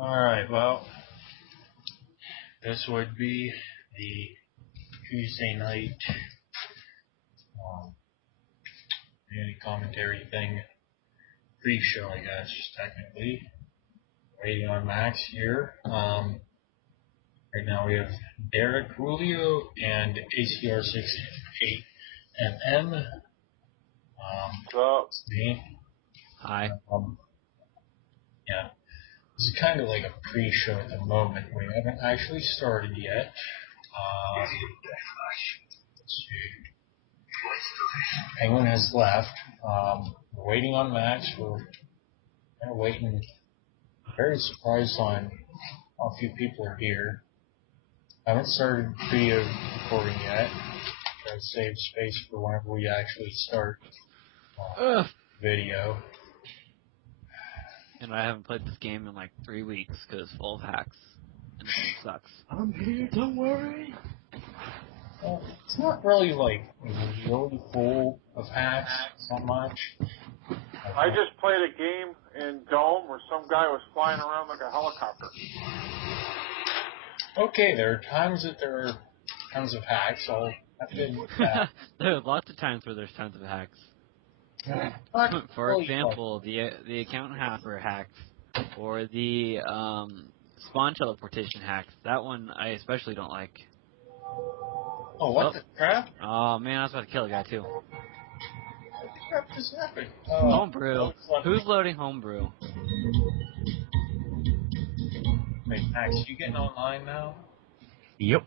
Alright, well, this would be the Tuesday night any commentary thing, pre-show, I guess, technically. Waiting on Max here. Right now we have Derekholio and ACR68MM. What's up? It's me. Hi. Yeah. This is kind of like a pre-show at the moment. We haven't actually started yet. Let's see. Penguin has left. We're waiting on Max. We're kind of waiting. Very surprised on how few people are here. I haven't started video recording yet. Try to save space for whenever we actually start video. And I haven't played this game in like 3 weeks because it's full of hacks. And this game sucks. I'm here, don't worry. Well, it's not really like really full of hacks, not much. I just played a game in Dome where some guy was flying around like a helicopter. Okay, there are times that there are tons of hacks. I'll have to admit that. There are lots of times where there's tons of hacks. For Really example, the account hacker hacks, or the spawn teleportation hacks. That one I especially don't like. Oh, what the crap? Oh man, I was about to kill a guy too. What the crap just happened? Homebrew. Who's loading homebrew? Wait, Max, you getting online now? Yep.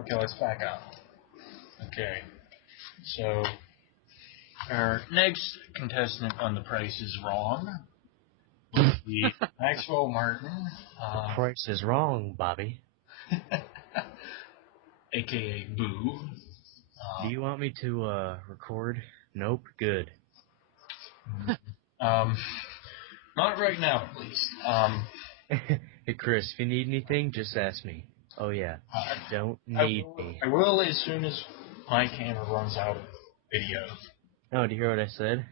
Okay, let's back up. Okay, so our next contestant on The Price is Wrong will be Maxwell Martin. Price is wrong, Bobby. AKA Boo. Do you want me to record? Nope. Good. Not right now, please. Hey, Chris, if you need anything, just ask me. Oh, yeah. Don't need me. I will as soon as my camera runs out of video. Oh, do you hear what I said?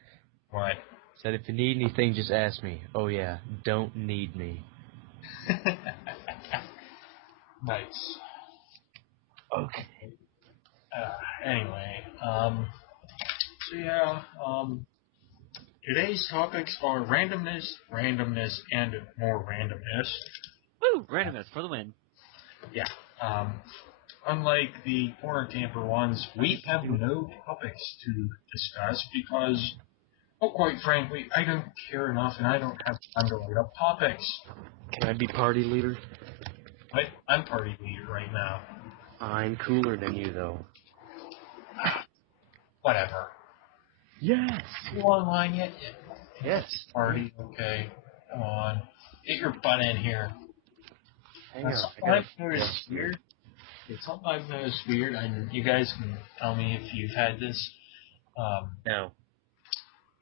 What? I said, if you need anything, just ask me. Oh, yeah. Don't need me. Nice. Okay. Anyway, so yeah, today's topics are randomness, and more randomness. Woo! Randomness for the win. Yeah. Unlike the corner camper ones, we have no topics to discuss because, well, quite frankly, I don't care enough and I don't have time to write up topics. Can I be party leader? I'm party leader right now. I'm cooler than you, though. Whatever. Yes! You online yet? Yes. Party, okay. Come on. Get your butt in here. Hang on. Something I've noticed weird. Something I've noticed weird, and you guys can tell me if you've had this. No.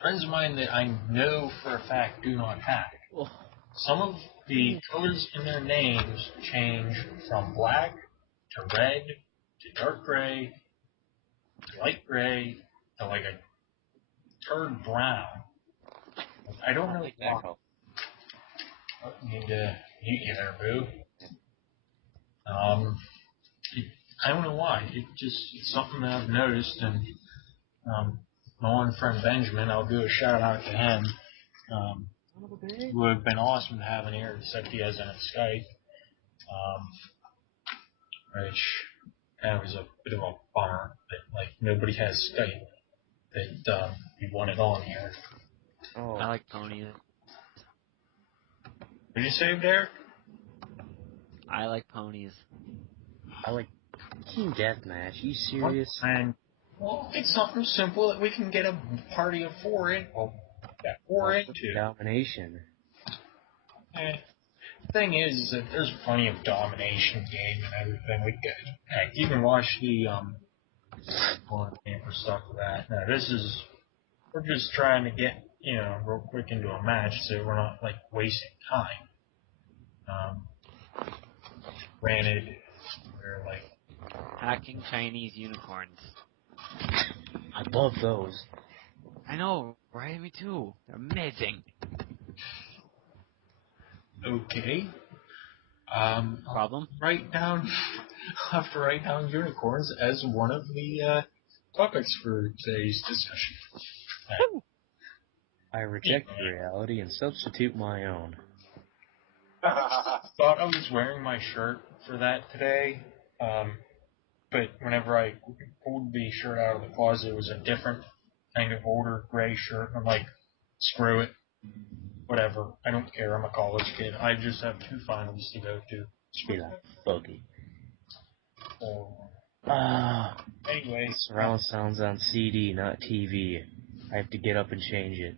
Friends of mine that I know for a fact do not hack. Some of the colors in their names change from black to red to dark gray to light gray to like a turd brown. I don't really know. You need to mute you there, Boo. I don't know why. It's something that I've noticed, and my one friend Benjamin, I'll do a shout out to him. It would have been awesome to have in here, except he hasn't a Skype. Which kind of was a bit of a bummer that like nobody has Skype that we wanted on here. Oh. I like ponies. What did you say, Derek? I like ponies. I like Team Deathmatch. You serious? Well, it's something simple that we can get a party of 4 in. Well, yeah, 4 into. Domination. The thing is that there's plenty of domination game and everything. We could heck, you can watch the camper stuff for that. Now we're just trying to get real quick into a match so we're not like wasting time. Granted, we're like Hacking Chinese unicorns. I love those. I know, right? Me too. They're amazing. Okay. Problem? I'll have to write down unicorns as one of the topics for today's discussion. I reject reality and substitute my own. Thought I was wearing my shirt for that today, but whenever I pulled the shirt out of the closet, it was a different kind of older gray shirt. I'm like, screw it. Whatever. I don't care. I'm a college kid. I just have 2 finals to go to. Be like, buggy. So, anyway. Surround sounds on CD, not TV. I have to get up and change it.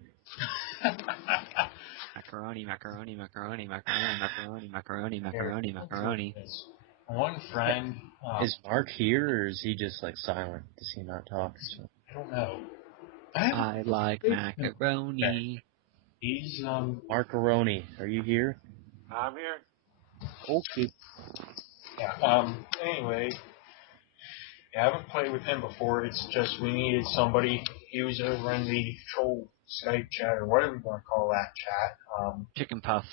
Macaroni, macaroni, macaroni, macaroni, macaroni, macaroni, macaroni, macaroni. One friend. Is Mark here, or is he just like silent? Does he not talk? So? I don't know. I like macaroni. He's Macaroni, are you here? I'm here. Okay. Yeah. Anyway. Yeah, I haven't played with him before. It's just we needed somebody. He was over in the troll Skype chat or whatever you want to call that chat. Chicken puff.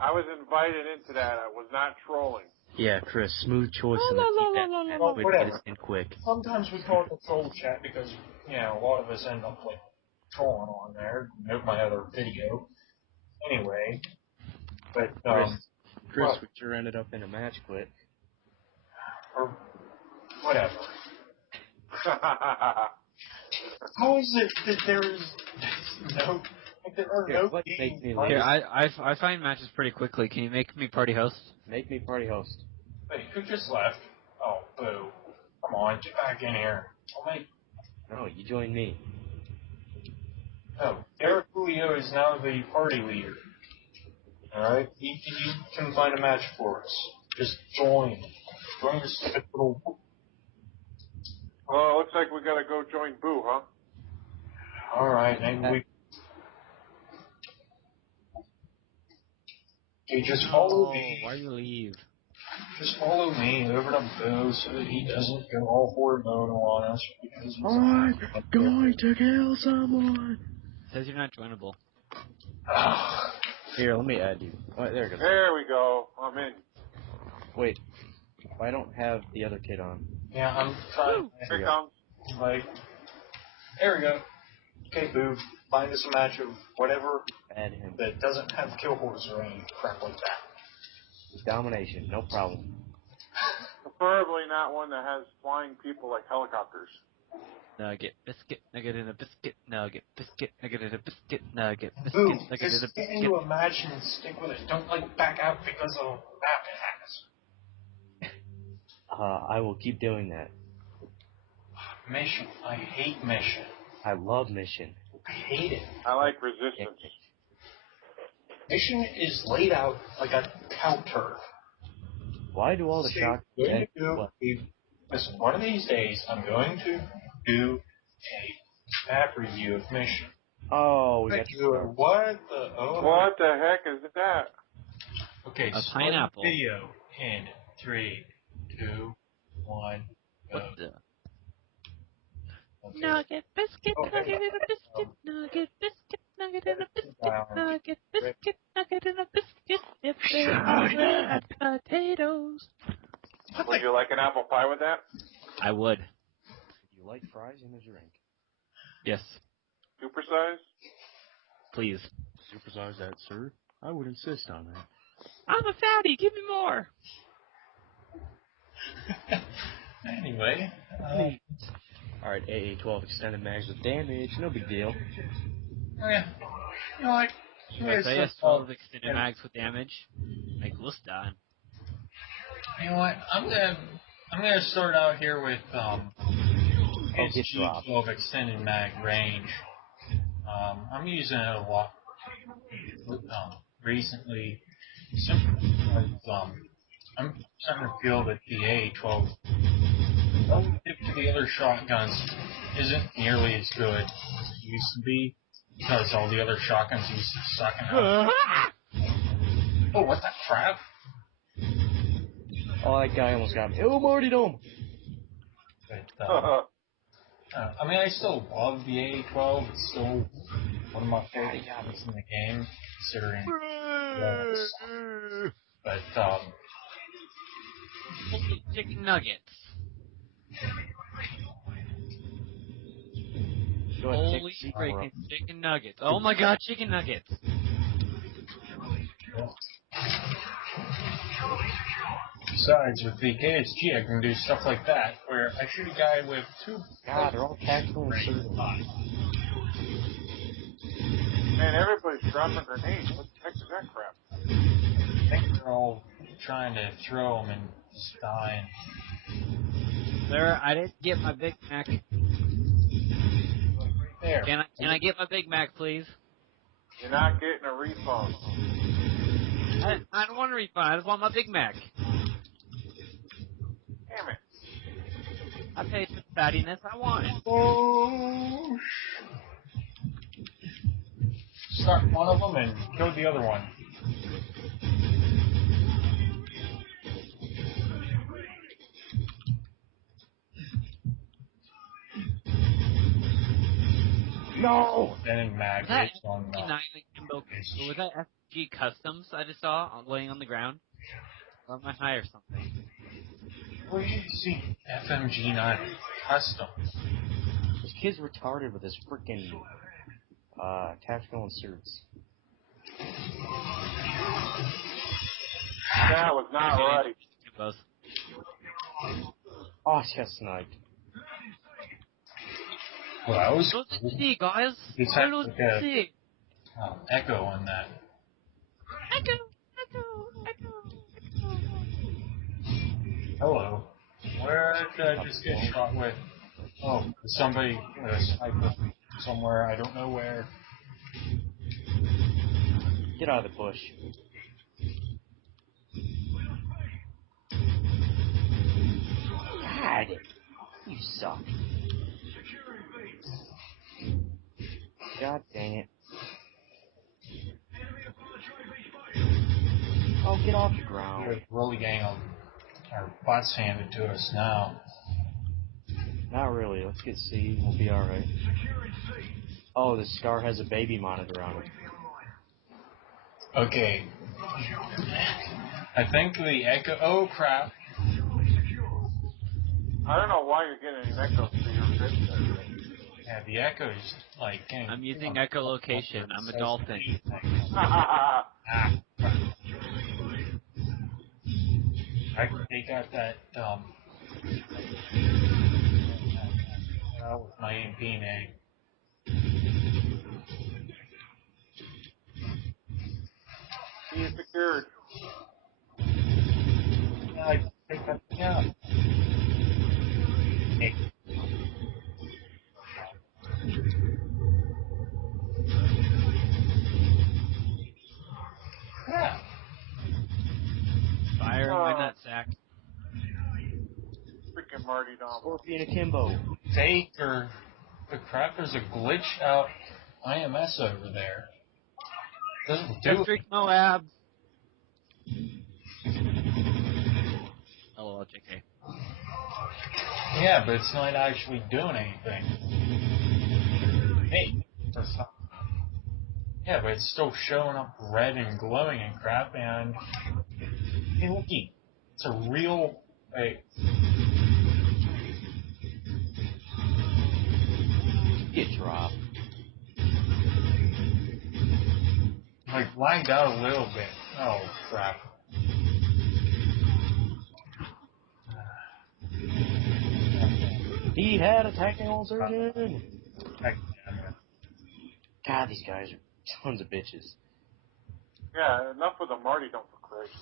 I was invited into that. I was not trolling. Yeah, Chris, smooth choice in the feedback. Well, whatever. Quick. Sometimes we call it the troll chat because, you know, a lot of us end up like trolling on there. Note my other video. Anyway, but Chris, we sure ended up in a match quit. Or whatever. How is it that there is no? There are no games. Here, I find matches pretty quickly. Can you make me party host? Make me party host. Wait, who just left? Oh, Boo. Come on, get back in here. No, you join me. Oh, Derekholio is now the party leader. Alright? You can find a match for us. Just join. Join the stupid little... Well, it looks like we gotta go join Boo, huh? Alright, maybe we... Okay, just follow me. Why do you leave? Just follow me over to Boo so that he doesn't go all horizontal on us. I'm going to kill someone. It says you're not joinable. Here, let me add you. Oh, there it goes. There we go. I'm in. Wait, I don't have the other kid on. Yeah, I'm trying. Here it comes. Like, there we go. Okay, Boo, find us a match of whatever Add him. that doesn't have kill horse or any crap like that. Domination, no problem. Preferably not one that has flying people like helicopters. Nugget, biscuit, nugget in a biscuit, nugget, biscuit, nugget in a biscuit, nugget, Boo, biscuit, nugget in a just get biscuit. into a match and stick with it. Don't, like, back out because of the map it has. I will keep doing that. Mission. I hate Mission. I love Mission. I hate it. I like Resistance. Mission is laid out like a cow turf. Why do all the shots... Listen, one of these days, I'm going to do a map review of Mission. Oh, we got What the... Oh, What the heck is that? Okay, A start pineapple. the video in 3, 2, 1, go. What the? Okay. Nugget, biscuit, Okay. nugget in a biscuit, nugget, biscuit, nugget in a biscuit, nugget, biscuit, nugget in a biscuit, if they are potatoes. Would you like an apple pie with that? I would. You like fries in a drink? Yes, Supersize? please. Supersize that, sir. I would insist on that. I'm a fatty, give me more. Anyway, Alright, AA-12 extended mags with damage, no big deal. yeah, you know what? USAS 12 extended mags with damage. Me gusta. You know what? I'm gonna start out here with get dropped. G12 extended mag range. I'm using it a lot recently, simply because I'm starting to feel that the A12 relative to the other shotguns isn't nearly as good as it used to be because all the other shotguns used to suck out. Oh, what the crap? Oh, that guy almost got me. Oh, Marty Dome! But, I mean, I still love the AA-12. It's still one of my favorite guns in the game, considering but, Holy chicken nuggets. Holy freaking chicken nuggets. Oh my god, chicken nuggets. besides, with the KSG, I can do stuff like that, where I shoot a guy with two... God, they're all tactical and certain. Man, everybody's dropping grenades. What the heck is that crap? I think they're all trying to throw them and just dying. Sir, I didn't get my Big Mac. Right there. Can I get my Big Mac, please? You're not getting a refund. I don't want a refund. I just want my Big Mac. Damn it. I paid for the fattiness. I want it. Oh, start one of them and kill the other one. No! Then in mag Was that based on was that FG Customs I just saw laying on the ground? Or am I high or something? Where did you see FMG9 custom? This kid's retarded with his freaking tactical inserts. That was not right. Oh, he got sniped. Well, that was Let's see, guys. It's had Let's like a see. echo on that. Echo. Hello. Where did I just get shot with? Oh, somebody with a sniper somewhere. I don't know where. Get out of the bush. God, you suck. God dang it. Oh, get off the ground. We're really getting our butts handed to us now. Not really. Let's get C. We'll be alright. Oh, the Scar has a baby monitor on it. Okay. I think the echo. Oh crap! I don't know why you're getting an echo to your video. Yeah, the echo's like. I'm using echolocation. I'm a dolphin. They got that with my AMP name. He is secured. I picked that thing up. Hey. Yeah. Fire in my nutsack. Freaking Marty Dom. Scorpion akimbo. Fake or the crap, there's a glitch out IMS over there. Doesn't do District Moab. Oh, JK. Yeah, but it's not actually doing anything. Hey, that's not. Yeah, but it's still showing up red and glowing and crap, and hey, looky, it's a real. Hey, Get dropped. like lagged out a little bit. Oh crap. He had a tactical surgeon. Heck, God, these guys are tons of bitches. Yeah, enough with the Marty Dom for Christ.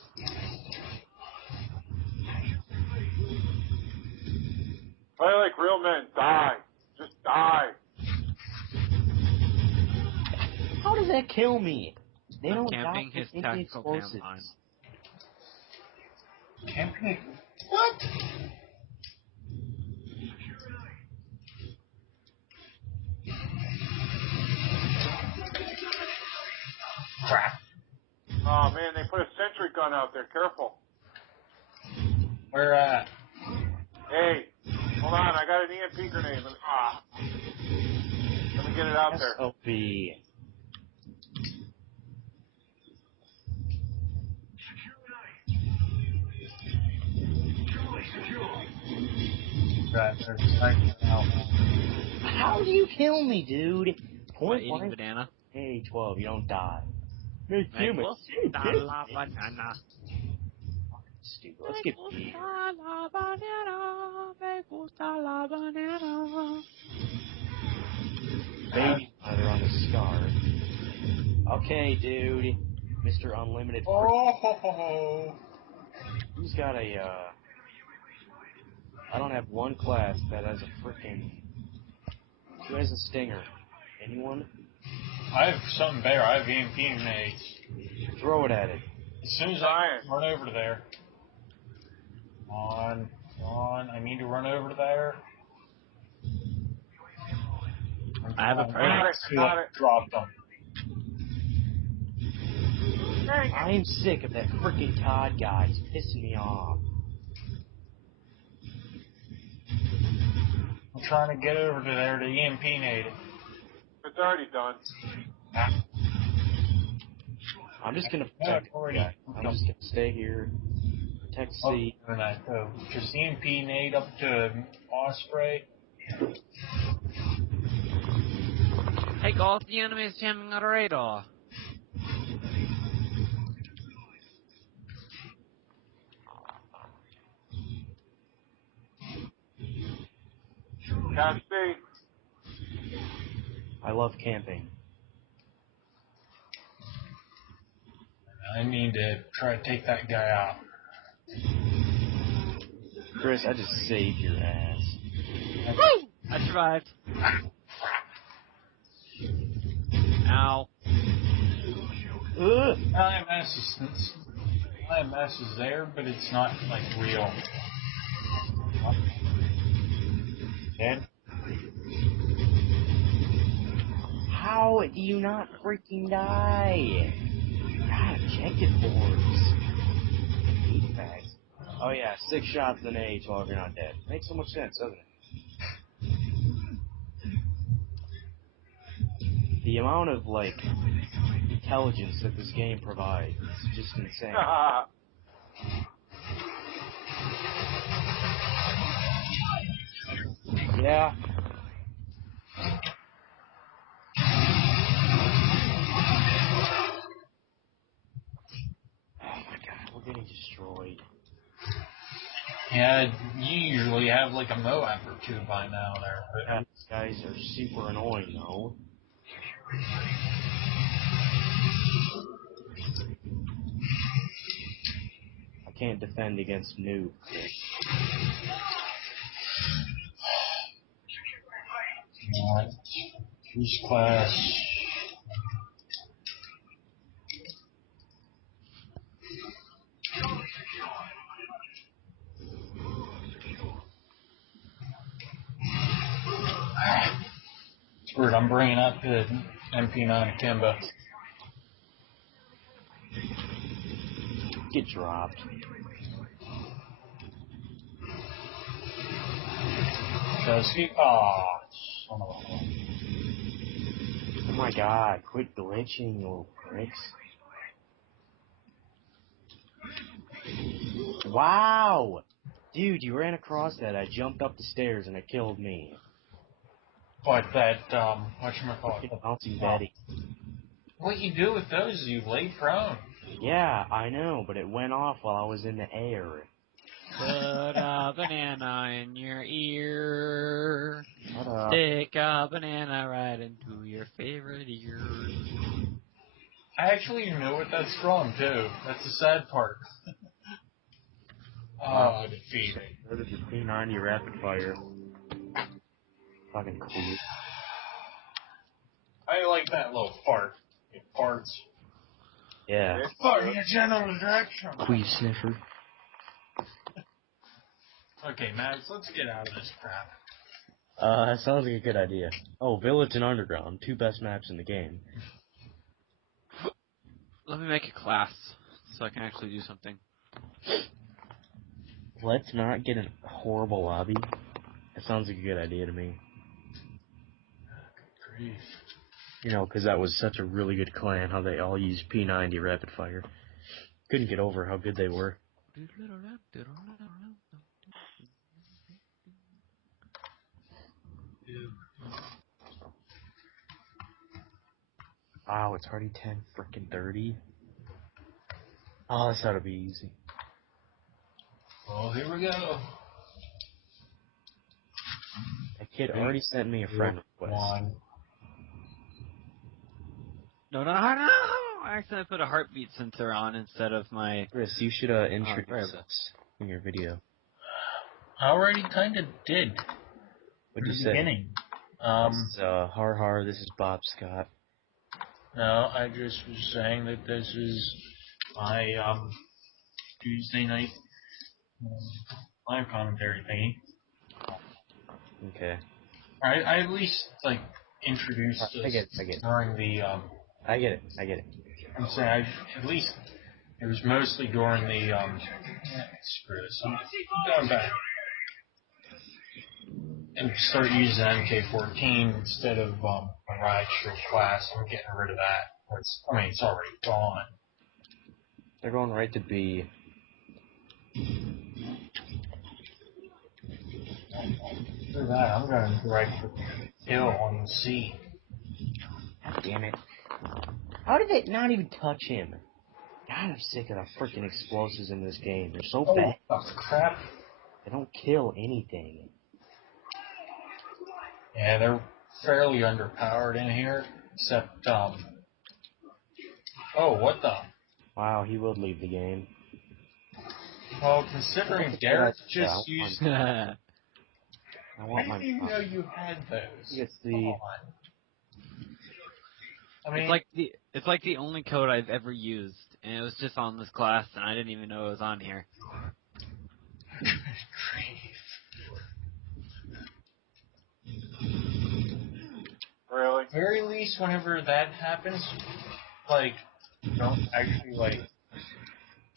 Play like real men. Die. Just die. How does that kill me? They I'm don't camping die his from tactical cam explosives. line. camping. What? Crap. Oh man, they put a sentry gun out there. Careful. Where at? Hey, Hold on, I got an EMP grenade. Let me get it out there. SOP. How do you kill me, dude? What, eating banana? Hey, 12, you don't die. Me gusta la banana. Stupid. Let's get beer. Me gusta la banana. Baby mother on the scar. Okay, dude. Mr. Unlimited. Oh! Who's got a, I don't have one class that has a frickin'... Who has a stinger? Anyone? I have something better. I have EMP grenades. Throw it at it. As soon as I run over to there. Come on. I need to run over to there. I have a prank. Got it. Dropped them. I am sick of that frickin' Todd guy. He's pissing me off. I'm trying to get over to there to EMP nade it. It's already done. I'm just gonna protect the guy. I'm just gonna stay here. Protect C. Just EMP nade up to Osprey. Hey, Golf, the enemy is jamming on our radar. Got C. I love camping. I need to try to take that guy out. Chris, I just saved your ass. Woo! I survived. Ow. IMS is there, but it's not like real. Dead? How do you not freaking die? God, objective boards. Hate bags. Oh yeah, 6 shots in A while you're not dead. Makes so much sense, doesn't it? The amount of, like, intelligence that this game provides is just insane. Yeah. Oh my god, we're getting destroyed. Yeah, you usually have like a MOAB or two by now there. But Yeah, these guys are super annoying though. I can't defend against noobs. First class. Weird, I'm bringing up the MP9 Kimba. Get dropped. Does he? Oh, son of a... Oh my god, quit glitching, you little pricks. Wow! Dude, you ran across that. I jumped up the stairs and it killed me. But that, whatchamacallit? Bouncing Betty. What you do with those is you lay prone. Yeah, I know, but it went off while I was in the air. Put a banana in your ear. Shut up. Stick a banana right into your favorite ear. I actually know what that's from, too. That's the sad part. Oh, defeated. Go to the P90 rapid fire. Fucking cool. I like that little fart. It farts. Yeah. Fart in a general direction. Queef sniffer. Okay, Max, let's get out of this crap. That sounds like a good idea. Oh, Village and Underground, 2 best maps in the game. Let me make a class so I can actually do something. Let's not get a horrible lobby. That sounds like a good idea to me. Grief. You know, because that was such a really good clan, how they all used P90 rapid fire. Couldn't get over how good they were. Wow, it's already 10:30. Oh, this ought to be easy. Well, here we go. That kid already sent me a friend request. One. No. Actually, I put a heartbeat sensor on instead of my... Chris, you should introduce us in your video. I already kind of did. What'd you the say? Beginning. This is Har, this is Bob Scott. No, I just was saying that this is my Tuesday night live commentary thingy. Okay. I at least like introduced us I get it. during the I get it. I'm saying at least it was mostly during the screw this. I'm going back and start using MK14 instead of a riot shield class. I'm getting rid of that. It's already gone. They're going right to B. For that, I'm going right for kill on C. Damn it. How did it not even touch him? God, I'm sick of the freaking explosives in this game. They're so bad. Oh, crap. They don't kill anything. Yeah, they're fairly underpowered in here, except, oh, what the? Wow, he would leave the game. Well, considering Derek just used... I want my... I didn't even know you had those. He gets the... Come on. I mean... It's like the only code I've ever used, and it was just on this class, and I didn't even know it was on here. Really? Very least, whenever that happens, like, don't actually, like,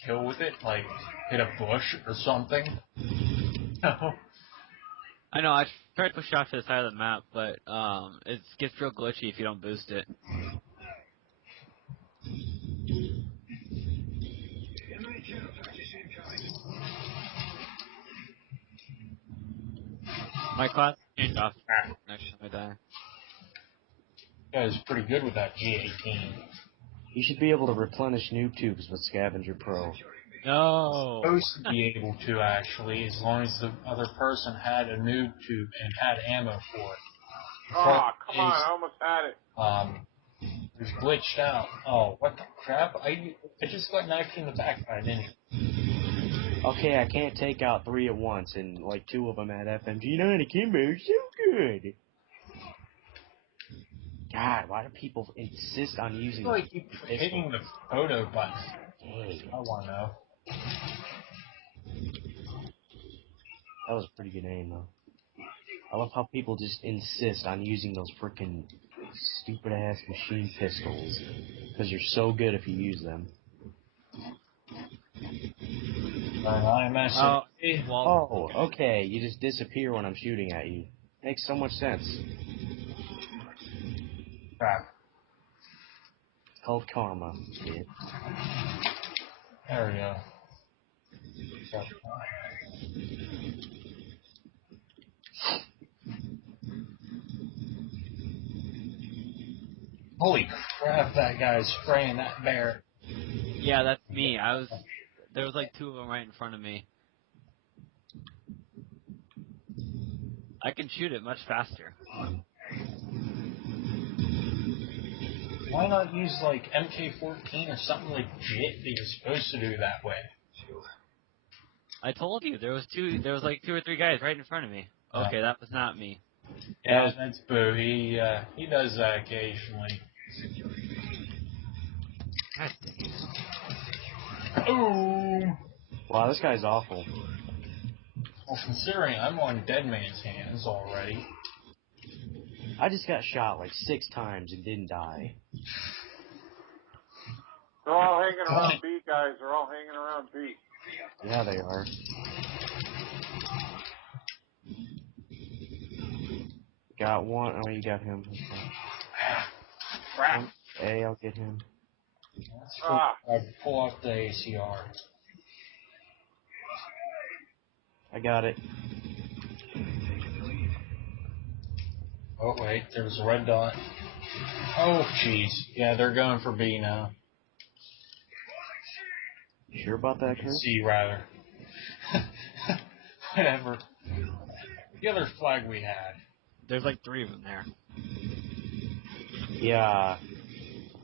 kill with it, like, hit a bush or something. No. I know, I tried to push off to the side of the map, but it gets real glitchy if you don't boost it. My class changed off next time I die. That was pretty good with that G18. You should be able to replenish noob tubes with Scavenger Pro. No! Supposed to be able to, actually, as long as the other person had a noob tube and had ammo for it. Oh, come on, I almost had it. It was glitched out. Oh, what the crap? I just got knifed in the back by a ninja. Okay, I can't take out 3 at once, and like 2 of them at FMG9 akimbo. So good. God, why do people insist on using? I feel like you hitting the photo button. Hey, I want to know. that was a pretty good aim, though. I love how people just insist on using those frickin' stupid-ass machine pistols, because you're so good if you use them. Oh, okay, you just disappear when I'm shooting at you. Makes so much sense. Crap. It's called karma, kid. There we go. Holy crap, that guy's spraying that bear. Yeah, that's me. There was like 2 of them right in front of me. I can shoot it much faster. Why not use like MK14 or something legit that you're supposed to do that way? I told you, there was like 2 or 3 guys right in front of me. Okay, that was not me. Yeah, that's Boo. He does that occasionally. God dang it. Oh! Wow, this guy's awful. Well, considering I'm on Dead Man's hands already. I just got shot like 6 times and didn't die. They're all hanging around B, guys. They're all hanging around B. Yeah, they are. got one. Oh, you got him. Okay. Crap. Hey, I'll get him. I pull off the ACR. I got it. Oh, wait, there's a red dot. Oh, jeez. Yeah, they're going for B now. You sure about that, Chris? C, rather. Whatever. The other flag we had. There's like 3 of them there. Yeah.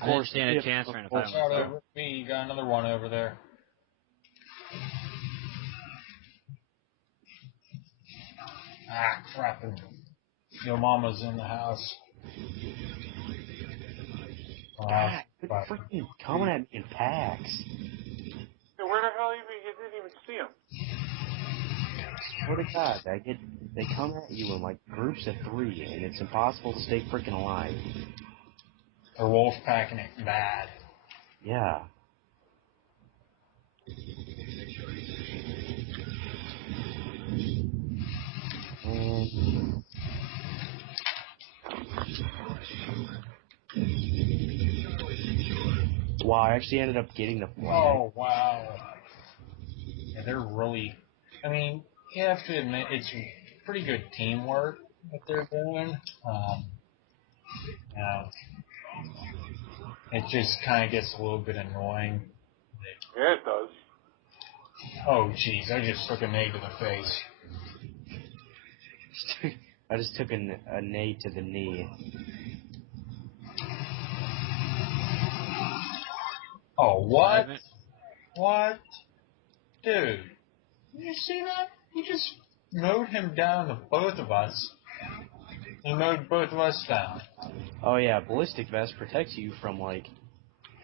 I didn't stand a chance trying to fight Watch out myself. over me. You got another one over there. Ah, crap. Your mama's in the house. God, quit freaking coming at me in packs. So where the hell you didn't even see him? Swear to God, they come at you in like groups of 3, and it's impossible to stay freaking alive. They're wolf packing it bad. Yeah. Wow, I actually ended up getting the flag. Oh, wow. Yeah, they're really... I mean, you have to admit, it's pretty good teamwork that they're doing. Yeah. It just kind of gets a little bit annoying. Yeah, it does. Oh, jeez, I just took a nade to the face. I just took a nade to the knee. Oh, what? What? Dude, did you see that? He just mowed him down to both of us. He mowed both of us down. Oh yeah, ballistic vest protects you from like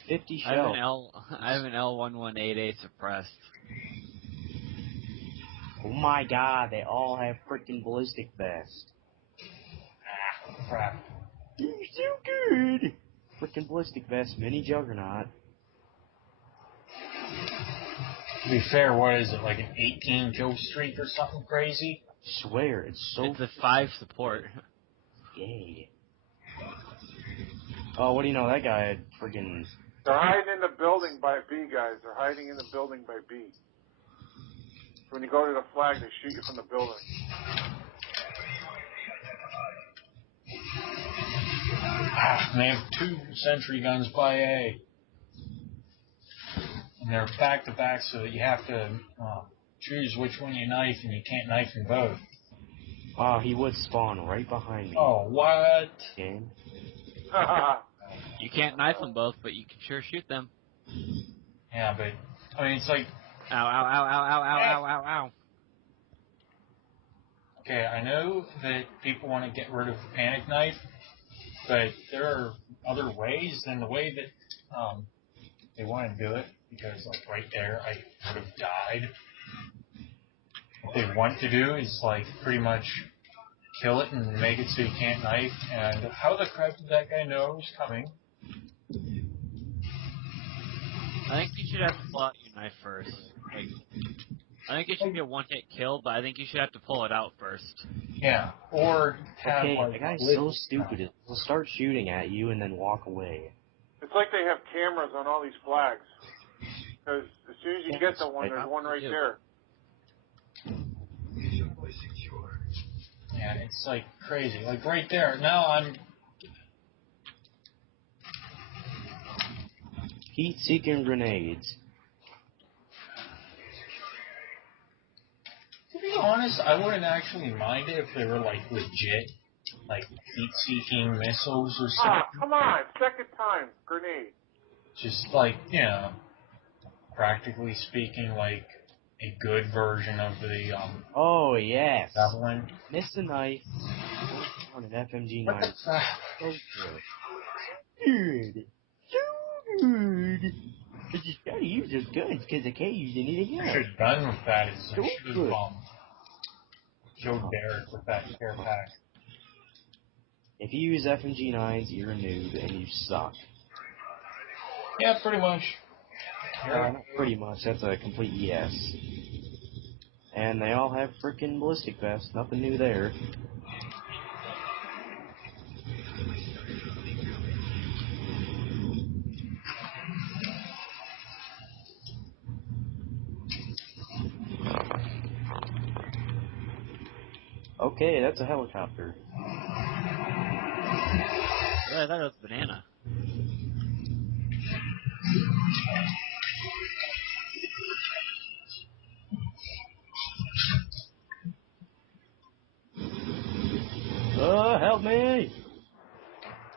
50 shells. I have an L1188 suppressed. Oh my God, they all have freaking ballistic vest. Ah, crap. You're so good. Freaking ballistic vest, mini juggernaut. To be fair, what is it, like an 18 kill streak or something crazy? Swear, it's so It's a 5 support. gay. Oh, what do you know? That guy had freaking. They're hiding in the building by B, guys. They're hiding in the building by B. When you go to the flag, they shoot you from the building. And they have 2 sentry guns by A. And they're back to back, so that you have to choose which one you knife, and you can't knife them both. Oh, he would spawn right behind me. Oh, what? Game. You can't knife them both, but you can sure shoot them. Yeah, but, I mean, it's like... Ow, ow, ow, ow, ow, ow, ow, ow, ow. Okay, I know that people want to get rid of the panic knife, but there are other ways than the way that they want to do it, because, like, right there, I would have died. What they want to do is, like, pretty much kill it and make it so you can't knife, and how the crap did that guy know it was coming? I think you should have to pull out your knife first. Like, I think it should be a one-hit kill, but I think you should have to pull it out first. Yeah, or have, Okay, like... the guy's so stupid. He'll start shooting at you and then walk away. It's like they have cameras on all these flags. Because as soon as you get the one, there's one right there. Yeah, it's like crazy. Like right there. Now I'm... Heat-seeking grenades. To be honest, I wouldn't actually mind it if they were like legit, like heat-seeking missiles or something. Ah, come on, second time, grenade. Just like, you know, practically speaking, like a good version of the Oh yes. javelin. Missed the knife. On an FMG What the knife. fuck? So good. So good. I just gotta use those guns because I can't use anything I else. should have done with that is I So should good. have killed Derek with that care pack. If you use FMG 9s, you're a noob and you suck. Yeah, pretty much. Not pretty much, that's a complete yes. And they all have frickin' ballistic vests, nothing new there. Okay, that's a helicopter. I thought it was a banana. Help me!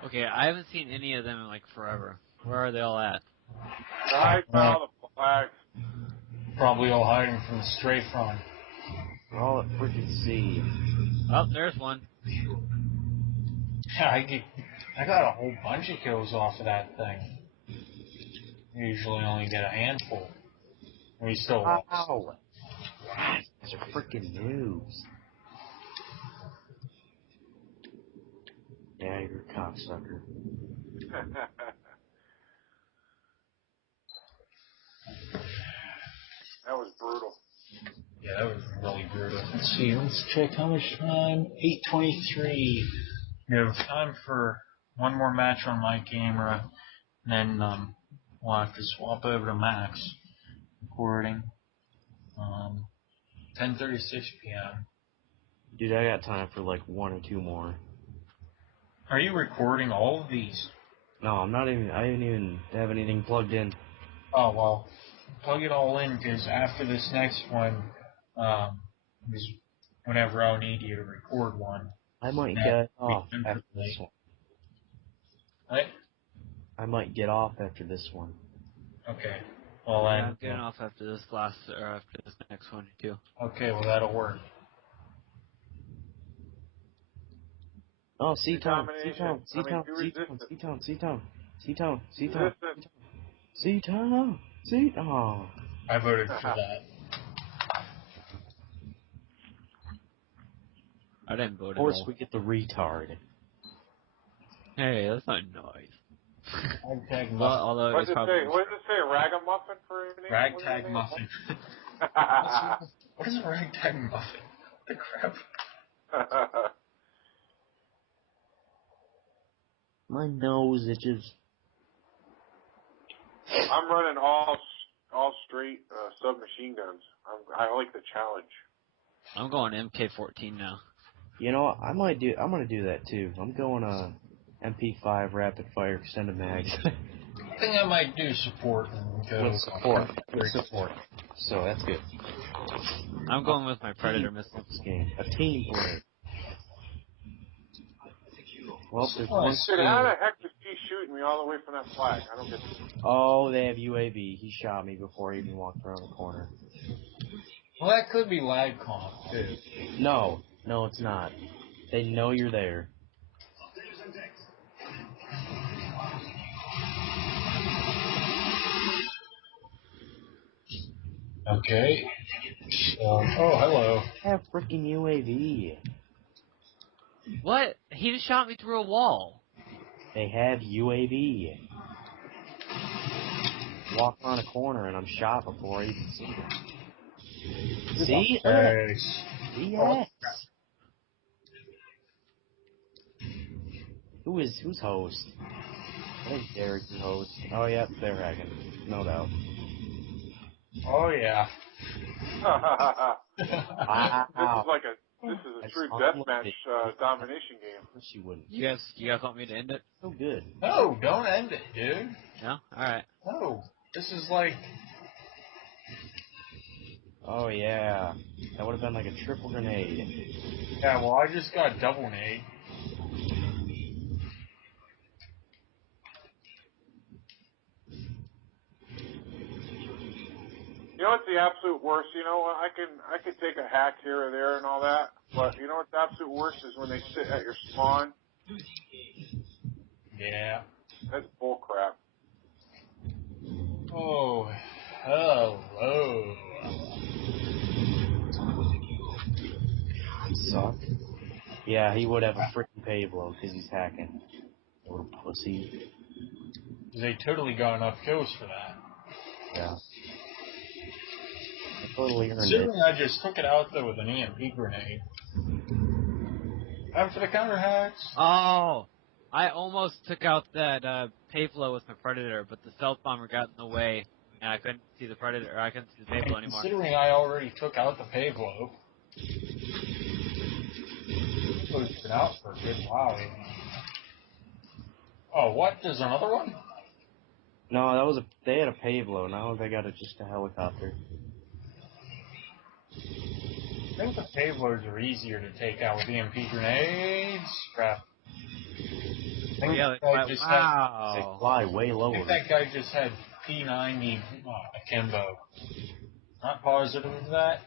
Okay, I haven't seen any of them in like forever. Where are they all at? I found the flags. Probably all hiding from the strafe run. All at freaking sea. Oh, there's one. Yeah, I got a whole bunch of kills off of that thing. Usually only get a handful. We still lost. Wow! God, these are freaking noobs. Yeah, you're a cocksucker. That was brutal. Yeah, that was really brutal. Let's see, let's check how much time. 8:23. We have time for one more match on my camera, and then we'll have to swap over to Max recording. 10:36 p.m. Dude, I got time for like one or two more. Are you recording all of these? No, I'm not even. I didn't even have anything plugged in. Oh well, plug it all in because after this next one, is whenever I'll need you to record one. I might Yeah, get off after this one. Right? I might get off after this one. Okay. Well, Yeah, then. I'm getting off after this after this next one too. Okay, well that'll work. Oh, C-Town, Domination. C-Town, I mean, C-Town, too C-Town, resistant. C-Town, C-Town, C-Town, C-Town, Resistant. C-Town, C-Town. I voted for that. I didn't vote Of at course, all. we get the retard. Hey, that's not nice. Ragtag Well, muffin. although What it's does it probably say? What does it say? Ragamuffin for your name? Ragtag muffin. What is a ragtag muffin? The crap. My nose itches. I'm running all straight submachine guns. I like the challenge. I'm going MK14 now. You know, I'm gonna do that too. I'm going MP5 rapid fire extended mags. I think I might do support and go With support. So that's good. I'm going with my Predator missile. This game, a team play. Well, there's Oh, one. Dude, how the heck is he shooting me all the way from that flag? I don't get this. Oh, they have UAV. He shot me before I even walked around the corner. Well, that could be lag comp too. No, it's not. They know you're there. Okay. Oh, hello. They have freaking UAV. What? He just shot me through a wall. They have UAV. Walk around a corner and I'm shot before I even see them. See? Nice. Yes. Who's host? I think Derek's the host. Oh yeah, they're hacking. No doubt. Oh yeah. This is Wow. a true deathmatch domination game. Of course you wouldn't. You guys want me to end it? So good. No, don't end it, dude. No? Alright. No. This is like. Oh yeah. That would have been like a triple grenade. Yeah, well, I just got double nade. You know what's the absolute worst? You know, I can take a hack here or there and all that, but you know what's the absolute worst is when they sit at your spawn. Yeah. That's bull crap. Oh, hello. Suck. Yeah, he would have a freaking payload because he's hacking. Little pussy. They totally got enough kills for that. Yeah. I totally earned it. Considering I just took it out though with an EMP grenade. Time for the counter hacks. Oh! I almost took out that payflow with my Predator, but the stealth bomber got in the way, and I couldn't see the Predator, or I couldn't see the payflow anymore. Considering I already took out the payload. Payload's been out for a good while. Oh, what? There's another one? No, that was they had a payload. Now they got just a helicopter. I think the payloads are easier to take out with EMP grenades. Crap. I think Yeah, that guy just wow. They fly way I lower. think that guy just had P90 akimbo. Not positive of that,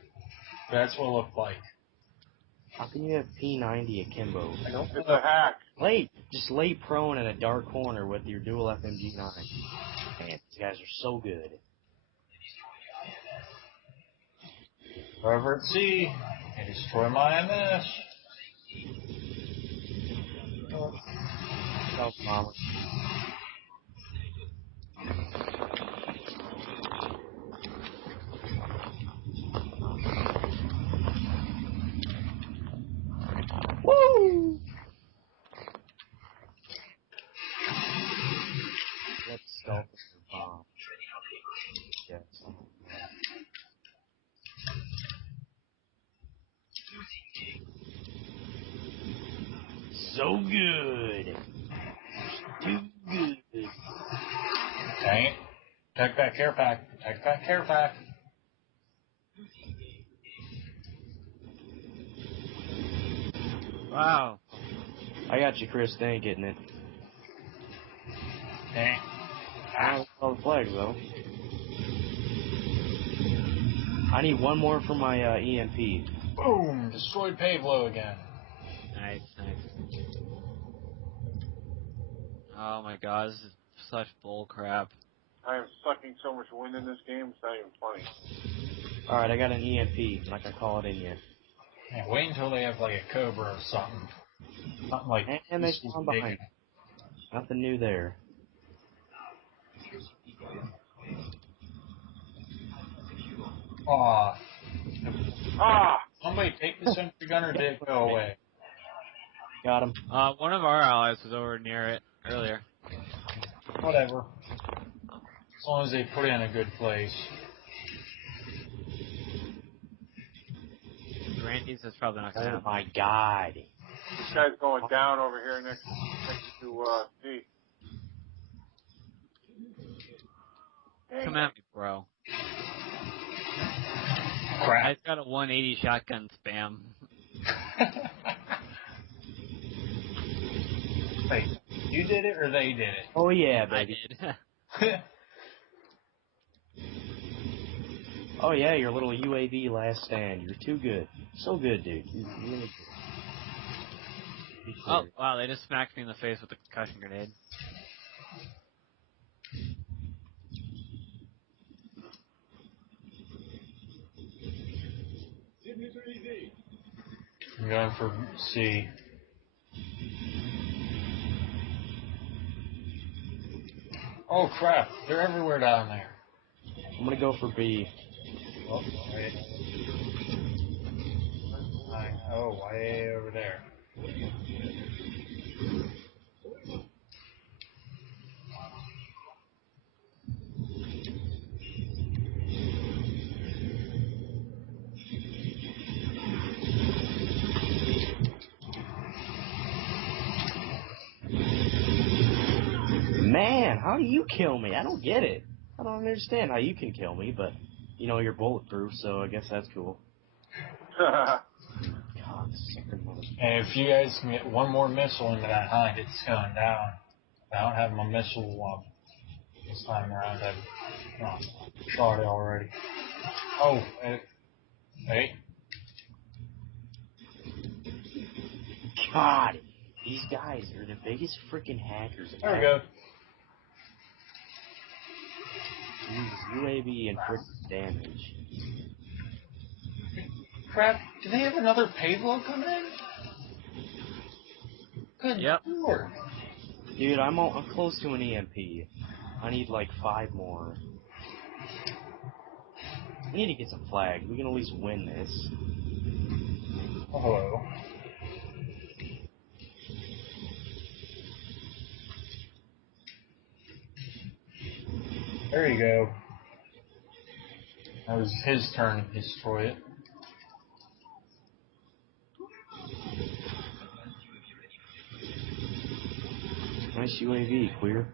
but that's what it looked like. How can you have P90 akimbo? I don't It's know. a hack. Just lay prone in a dark corner with your dual FMG9. Man, these guys are so good. However at sea, and destroy my MS. Stealth bomber. Woo! Let's stealth the bomb. Yes. So good. Too good. Dang it. Protect that care pack. Protect that care pack. Wow. I got you, Chris. They ain't getting it. Dang. I don't all the flags, though. I need one more for my EMP. Boom! Destroyed Pavlo again. Nice, nice. Oh my god, this is such bull crap. I am sucking so much wind in this game, it's not even funny. Alright, I got an EMP. I'm not gonna call it in yet. Yeah, wait until they have like a Cobra or something. Something like And they this is spawn big. behind. Nothing new there. Aw. Ah! Somebody take the sentry gun or did it go away? Got him. One of our allies was over near it earlier. Whatever. As long as they put it in a good place. Randy's is probably not gonna Oh happen. my god. This guy's going down over here next to C. Come at me, bro. Crap. I've got a 180 shotgun spam. Wait, you did it or they did it? Oh yeah, I baby. did. Oh yeah, your little UAV last stand. You're too good. So good, dude. You're really good. Oh, wow, they just smacked me in the face with a concussion grenade. I'm going for C. Oh crap, they're everywhere down there. I'm gonna go for B. Oh, wait. Oh, way over there. Man, how do you kill me? I don't get it. I don't understand how you can kill me, but you know you're bulletproof, so I guess that's cool. God, sucker mother. And if you guys can get one more missile into that hind, it's going down. I don't have my missile this time around. I've shot it already. Oh, hey. God, these guys are the biggest freaking hackers There we ever. go. Use UAV and freaking damage. Crap, do they have another payload coming in? Good Yep. lord. Dude, I'm close to an EMP. I need like 5 more. We need to get some flags. We can at least win this. Oh, hello. There you go. That was his turn to destroy it. Nice UAV, queer.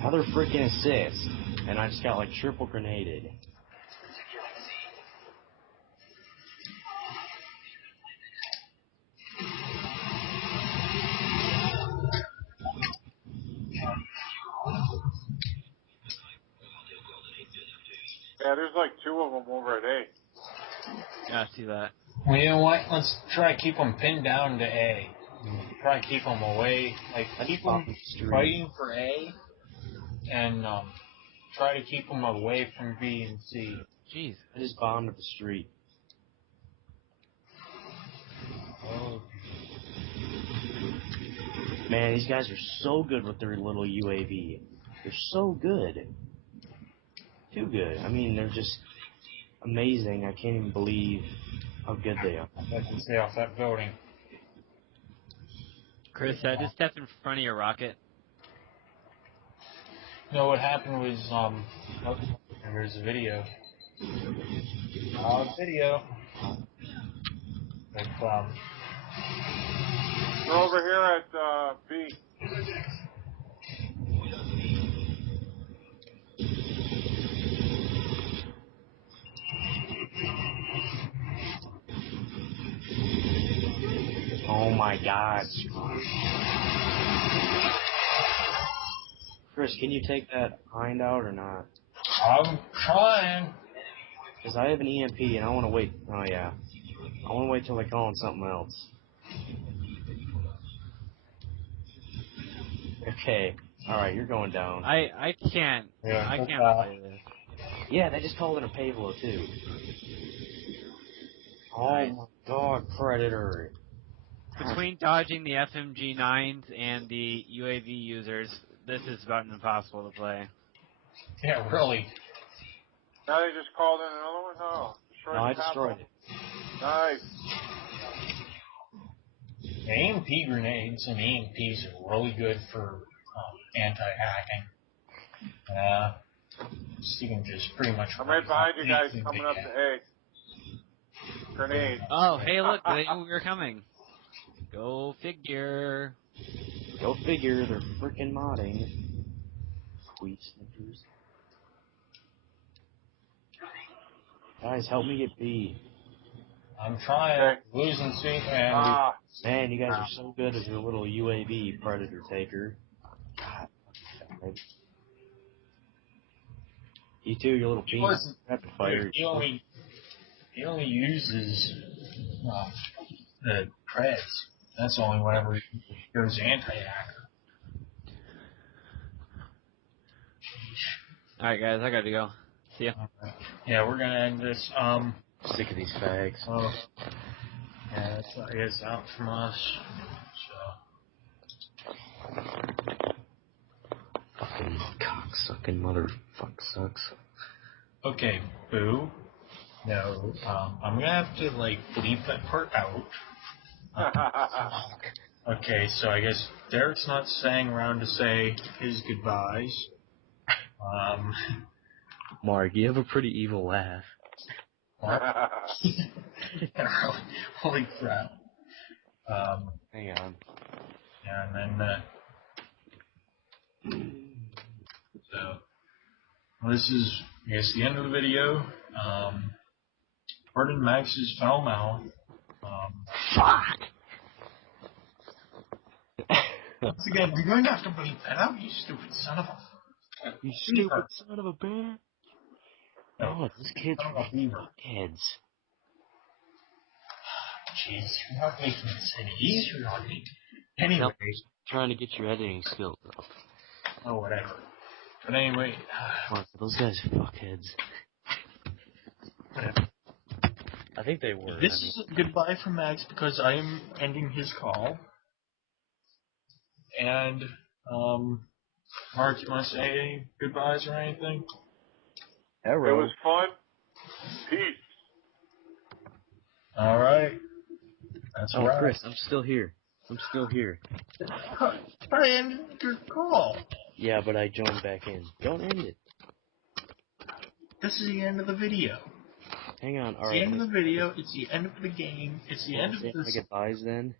Another freaking assist, and I just got like triple grenaded. Yeah, there's like 2 of them over at A. Yeah, I see that. Well, you know what? Let's try to keep them pinned down to A. Try to keep them away. Like, keep them fighting for A, and try to keep them away from B and C. Jeez. I just bombed up the street. Oh. Man, these guys are so good with their little UAV. They're so good. Too good. I mean, they're just amazing. I can't even believe how good they are. I can stay off that building. Chris, I just stepped in front of your rocket. You know what happened was, oh, there's a video. Video. But, They're over here at B. Oh my god. Chris, can you take that hind out or not? I'm trying. Because I have an EMP and I want to wait. Oh yeah. I want to wait till they call on something else. Okay. Alright, you're going down. I can't. Yeah, I can't play this. Yeah, they just called it a Pavlo too. Oh Nice. my god, Predator. Between dodging the FMG9s and the UAV users, this is about impossible to play. Yeah, really. Now they just called in another one? Oh, destroyed No, I the capital. destroyed it. Nice. AMP grenades and EMPs are really good for anti-hacking. So you can just pretty much... I'm right behind you guys coming up to A. Grenade. Oh, hey, look, they knew we were coming. Go figure. Go figure, they're freaking modding. Tweet snippers. Guys, help me get B. I'm trying. Okay. Losing C, and Ah. Man, you guys are so good as your little UAV Predator taker. God. You too, your little beam rapid fire. he only uses the creds. That's only whenever he goes anti-hacker. Alright, guys, I gotta go. See ya. Yeah, we're gonna end this. Sick of these fags. Yeah, that's I guess out from us. Fucking cocksucking motherfuck sucks. Okay, Boo. No, I'm gonna have to like bleep that part out. Okay, so I guess Derek's not staying around to say his goodbyes. Mark, you have a pretty evil laugh. Holy crap. Hang on. Yeah, and then, so, well, this is, I guess, the end of the video. Pardon Max's foul mouth. Fuck! Once again, you're going to have to bleep that out, you stupid son of a... You stupid son of a bear! No, Oh, these kids son of are a beaver. fuckheads. Jeez, you're not making this any easier on me. Anyway. Trying to get your editing skills up. Oh, whatever. But anyway. Mark, those guys are fuckheads. Whatever. I think they were. This is a goodbye from Max because I am ending his call. And, Mark, you want to say any goodbyes or anything? It was fun. Peace. All right. That's Oh, right. Chris, I'm still here. I'm still here. I ended your call. Yeah, but I joined back in. Don't end it. This is the end of the video. hang on. It's the end of the video. It's the end of the game. It's the end of my this. goodbyes then.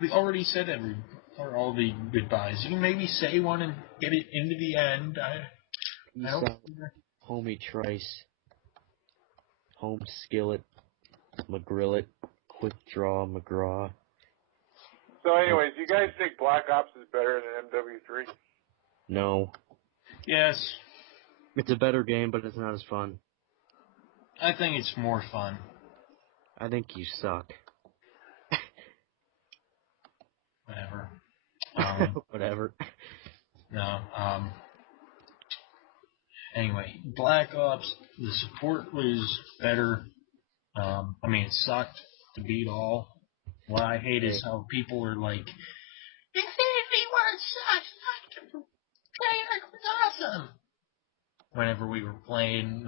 We already said all the goodbyes. You can maybe say one and get it into the end. Peace out, homie Trice. Home Skillet. McGrillet. Quick Draw McGraw. So anyways, you guys think Black Ops is better than MW3? No. Yes. It's a better game, but it's not as fun. I think it's more fun. I think you suck. Whatever. Whatever. No. Anyway, Black Ops, the support was better. I mean, it sucked to beat all. What I hate is how people are like, Infinity Ward sucks. Treyarch was awesome. Whenever we were playing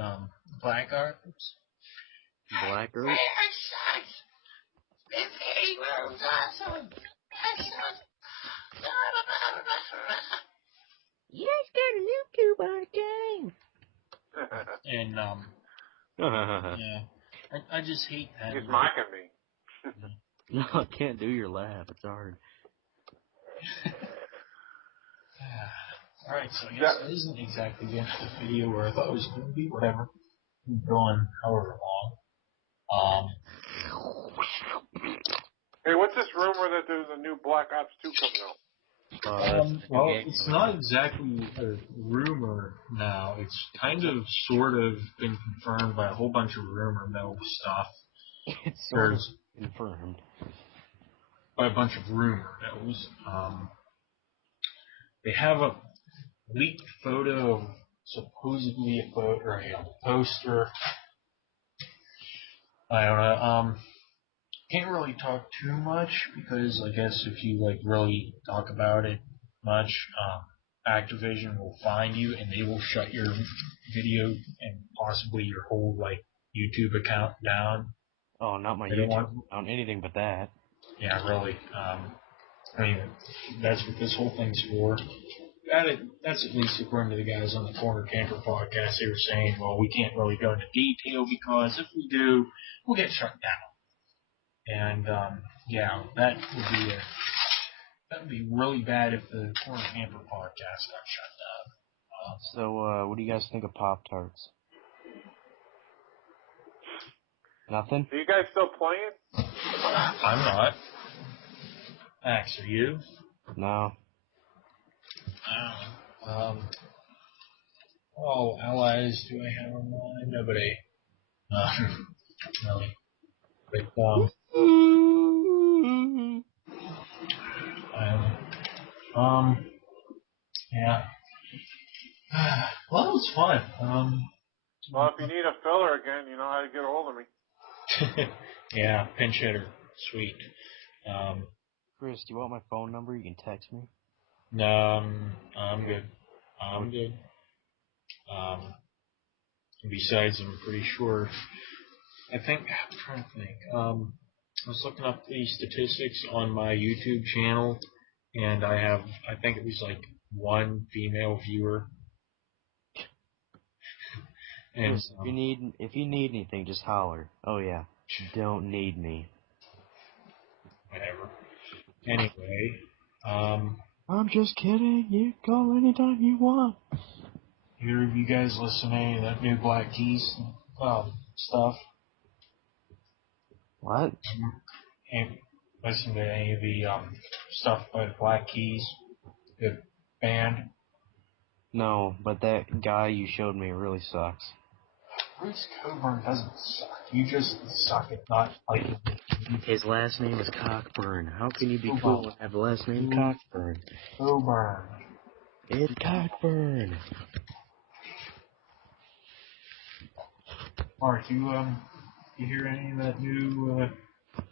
Black Ops. Black Ops? Treyarch sucks. Infinity Ward was awesome. You guys got a new Cuba game. And yeah, I just hate that. He's mocking me. No, I can't do your laugh. It's hard. Alright, so I guess that isn't exactly the end of the video where I thought it was going to be. Whatever. Keep going however long. Hey, what's this rumor that there's a new Black Ops 2 coming out? Well, it's not exactly a rumor now. It's kind of, sort of been confirmed by a whole bunch of rumor mill stuff. It's sort of confirmed. By a bunch of rumor mills. They have a leaked photo of supposedly a photo, or a poster. I don't know. Can't really talk too much because I guess if you really talk about it much, Activision will find you and they will shut your video and possibly your whole YouTube account down. Oh, not my YouTube account, anything but that. Yeah, really. I mean, that's what this whole thing's for. That's at least according to the guys on the Corner Camper podcast. They were saying, well, we can't really go into detail because if we do, we'll get shut down. And yeah, that would be really bad if the Corner Camper podcast got shut down. So, what do you guys think of Pop-Tarts? Nothing? Are you guys still playing? I'm not. Max, are you? No. Oh, allies do I have online? Nobody. Really. But, yeah. Well, it was fun. Well, if you need a filler again, you know how to get a hold of me. Yeah, pinch hitter. Sweet. Chris, do you want my phone number? You can text me. No, I'm good. I'm good. Besides, I'm pretty sure. I'm trying to think. I was looking up the statistics on my YouTube channel, and I think it was one female viewer. And Chris, if you need anything, just holler. Oh yeah, don't need me. Whatever. Anyway, I'm just kidding. You can call anytime you want. Either of you guys listen to any of that new Black Keys stuff? What? And listen to any of the stuff by the Black Keys, the band? No, but that guy you showed me really sucks. Bruce Coburn doesn't suck. You just suck at not liking it. His last name is Cockburn. How can you be cool and have the last name Cockburn? Coburn. It's Cockburn. Mark, you hear any of that new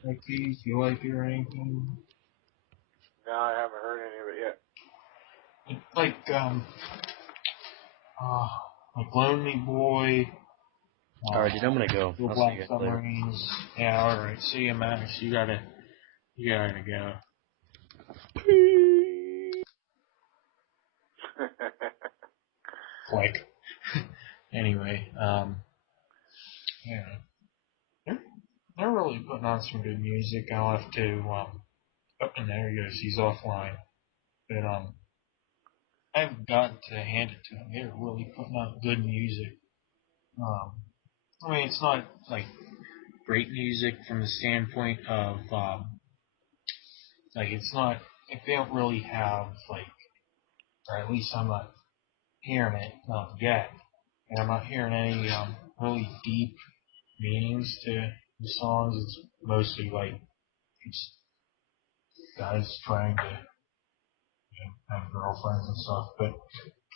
Black Keys? Do you like it or anything? No, I haven't heard any of it yet. Like Lonely Boy. Alright, dude, I'm gonna go. I'll see you guys later. Yeah, alright. See you, Max. You gotta go. Click. Anyway, Yeah. They're really putting on some good music. I'll have to, and there he goes, he's offline. But, I've got to hand it to them. They're really putting out good music. I mean, it's not, like, great music from the standpoint of, like, it's not, like, they don't really have, like, or at least I'm not hearing it, not yet. And I'm not hearing any, really deep meanings to the songs. It's mostly, like, it's guys trying to, have girlfriends and stuff. But,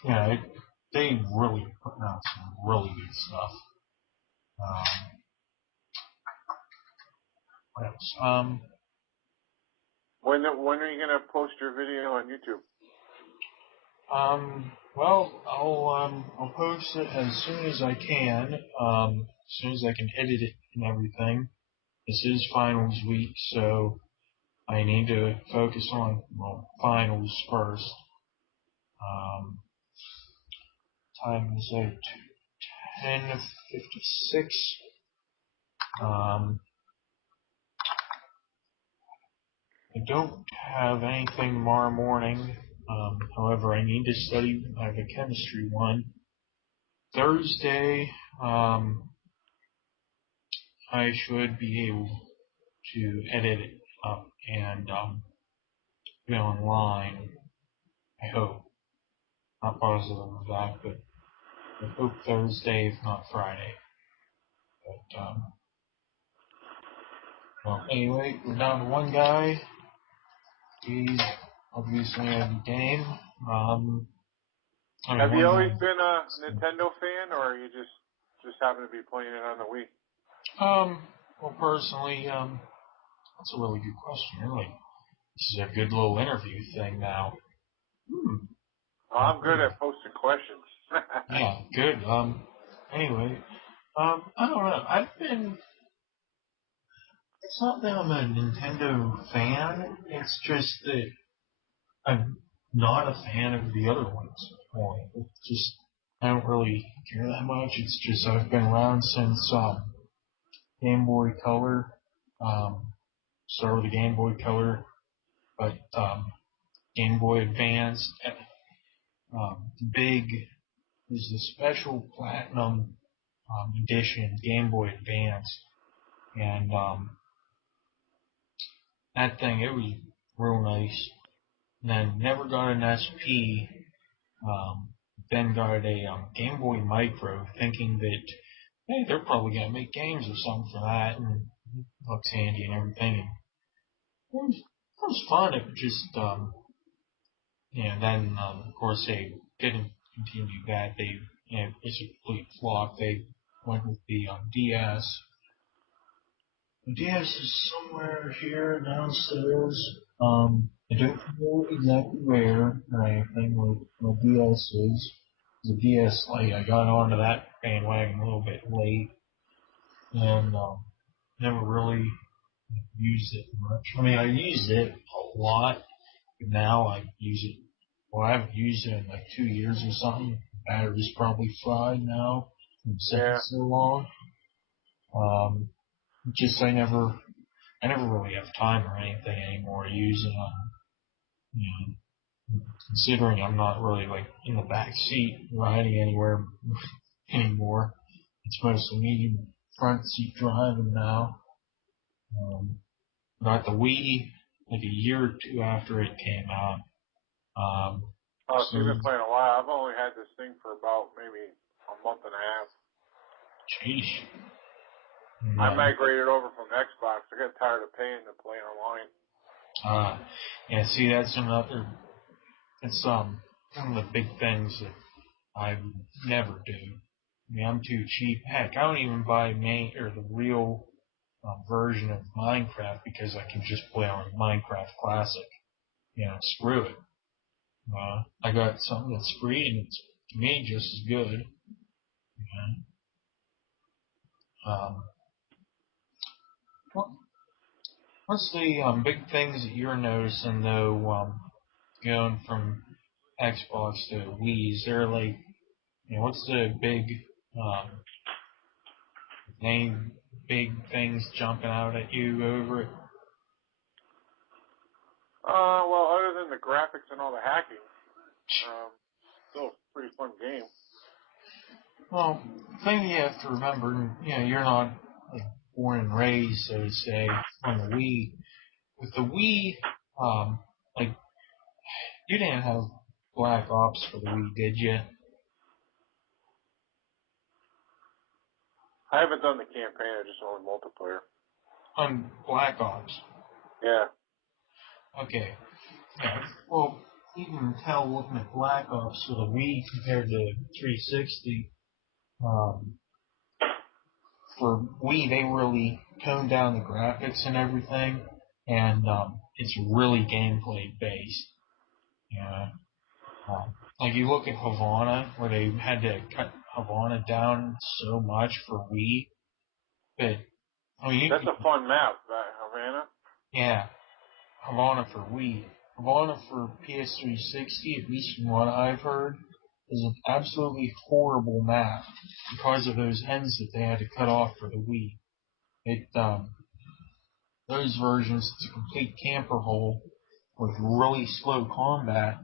yeah, they really putting out some really good stuff. What else? When are you gonna post your video on YouTube? Well, I'll post it as soon as I can, as soon as I can edit it and everything. This is finals week, so I need to focus on, well, finals first. Time is at 10:56. I don't have anything tomorrow morning. However, I need to study. I have a chemistry one. Thursday, I should be able to edit it up and be online. I hope. Not positive of that, but I hope Thursday, if not Friday. But well, anyway, we're down to one guy. He's obviously out of the game. Have you always been a Nintendo fan, or you just happen to be playing it on the Wii? Well, personally, that's a really good question. Really, this is a good little interview thing now. Oh, I'm good at posting questions. Yeah, good. Anyway, I don't know. It's not that I'm a Nintendo fan. It's just that I'm not a fan of the other ones. It's just, I don't really care that much. It's just I've been around since Game Boy Color. Started with the Game Boy Color, but Game Boy Advance. Big is the special Platinum edition Game Boy Advance, and that thing, it was real nice. And then never got an SP. Then got a Game Boy Micro, thinking that, hey, they're probably gonna make games or something for that, and it looks handy and everything. And it was fun. It just, then of course they didn't continue that. They, it's a complete flop. They went with the DS. The DS is somewhere here downstairs. I don't know exactly where or anything where my DS is. The DS Lite, I got onto that bandwagon a little bit late and never really used it much. I mean, I used it a lot, but now I use it. Well, I haven't used it in like 2 years or something. The battery's probably fried now. From sitting so long. Just I never really have time or anything anymore to use it on. Considering I'm not really like in the back seat riding anywhere anymore. It's mostly me in the front seat driving now. Got the Wii like a year or two after it came out. Oh, so you've been playing a while. I've only had this thing for about maybe a month and a half. Sheesh. I migrated over from Xbox. I got tired of paying to play online. Yeah, see, that's one of the big things that I would never do. I mean, I'm too cheap. Heck, I don't even buy the real version of Minecraft because I can just play on Minecraft Classic. Screw it. I got something that's free and it's, to me, just as good. What's the big things that you're noticing though, going from Xbox to Wii? Is there like, what's the big Any big things jumping out at you over it? Well, other than the graphics and all the hacking, still a pretty fun game. Well, the thing you have to remember, you're not like, born and raised, so to say, on the Wii. With the Wii, like, you didn't have Black Ops for the Wii, did you? I haven't done the campaign, I just only multiplayer. On Black Ops? Yeah. Okay. Yeah. Well, you can tell looking at Black Ops for the Wii compared to 360. For Wii, they really toned down the graphics and everything, and it's really gameplay based. Like you look at Havana, where they had to cut Havana down so much for Wii, but I mean, that's a fun map, Havana. Yeah, Havana for Wii. Havana for PS360, at least from what I've heard, is an absolutely horrible map because of those ends that they had to cut off for the Wii. Those versions, it's a complete camper hole with really slow combat,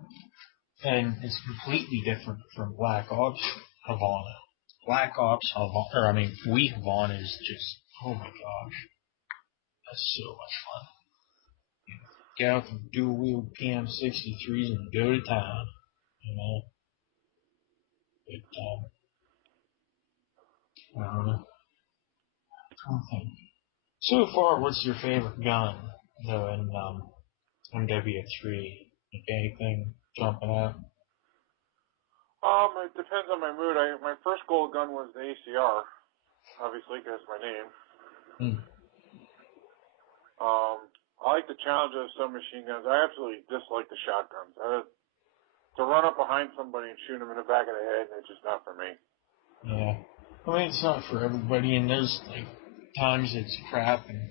and it's completely different from Black Ops Havana. Black Ops Havana, Wii Havana is just, oh my gosh, that's so much fun. Get out the dual wheel PM63s and go to town, But, I don't know. Okay. So far, what's your favorite gun, though, in MW3? Anything jumping out? It depends on my mood. My first gold gun was the ACR, obviously, because it's my name. I like the challenge of submachine guns. I absolutely dislike the shotguns. To run up behind somebody and shoot them in the back of the head, it's just not for me. Yeah. It's not for everybody, and there's, times it's crap, and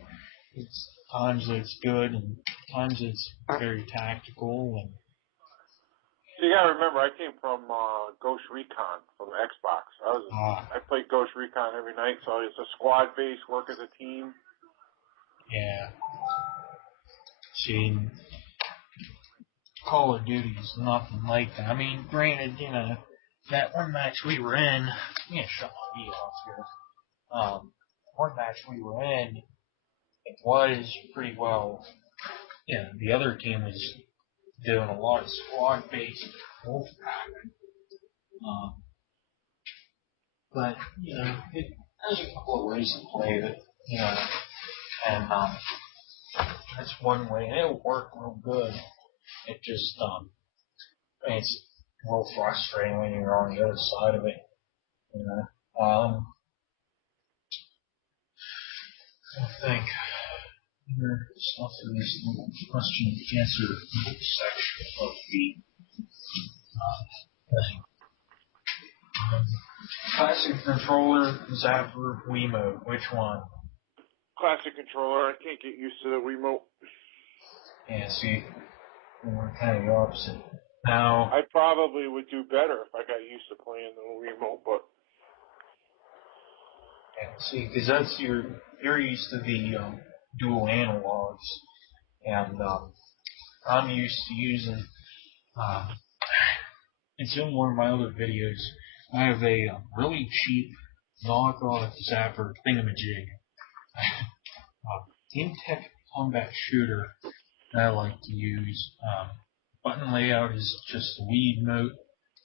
it's times it's good, and times it's very tactical, and... So you gotta remember, I came from Ghost Recon from the Xbox. I played Ghost Recon every night, so it's a squad base, work as a team. Yeah. See, Call of Duty's nothing like that. Granted, that one match we were in, shut my V off here. One match we were in, it was pretty well, the other team was doing a lot of squad-based wolf pack. But, there's a couple of ways to play it, and, that's one way, and it'll work real good. It just, it's real frustrating when you're on the other side of it, I think stuff in this little question and answer section of the thing. Classic controller, Zapper, Wiimote, which one? Classic controller. I can't get used to the Wiimote. Yeah, see, we're kind of the opposite. Now, I probably would do better if I got used to playing the Wiimote, but... Yeah, see, because that's you're used to the dual analogs, and I'm used to using, it's in one of my other videos, I have a really cheap knockoff Zapper thingamajig. In-tech combat shooter that I like to use. Button layout is just the Wiimote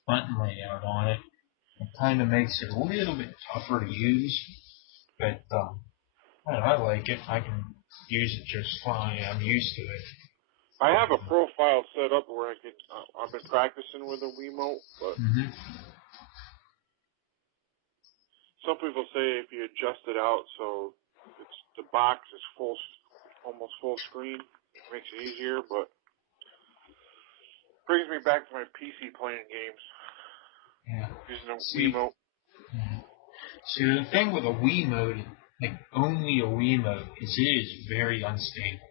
button layout on it. It kind of makes it a little bit tougher to use, but I like it. I can use it just fine. I'm used to it. I have a profile set up where I've been practicing with a Wiimote, but some people say if you adjust it out so the box is almost full screen, it makes it easier, but brings me back to my PC playing games. Yeah. Using a Wiimote. See, the thing with a Wiimote, only a Wiimote, is it is very unstable.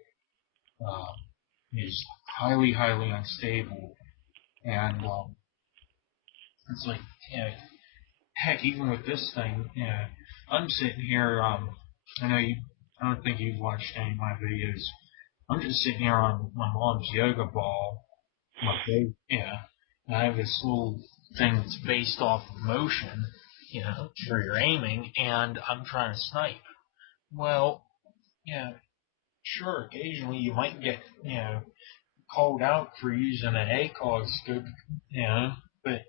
It is highly, highly unstable. And it's heck, even with this thing, yeah, I'm sitting here. I don't think you've watched any of my videos. I'm just sitting here on my mom's yoga ball. And I have this little thing that's based off of motion, where you're aiming, and I'm trying to snipe. Well, yeah, sure, occasionally you might get, called out for using an AKA scope, but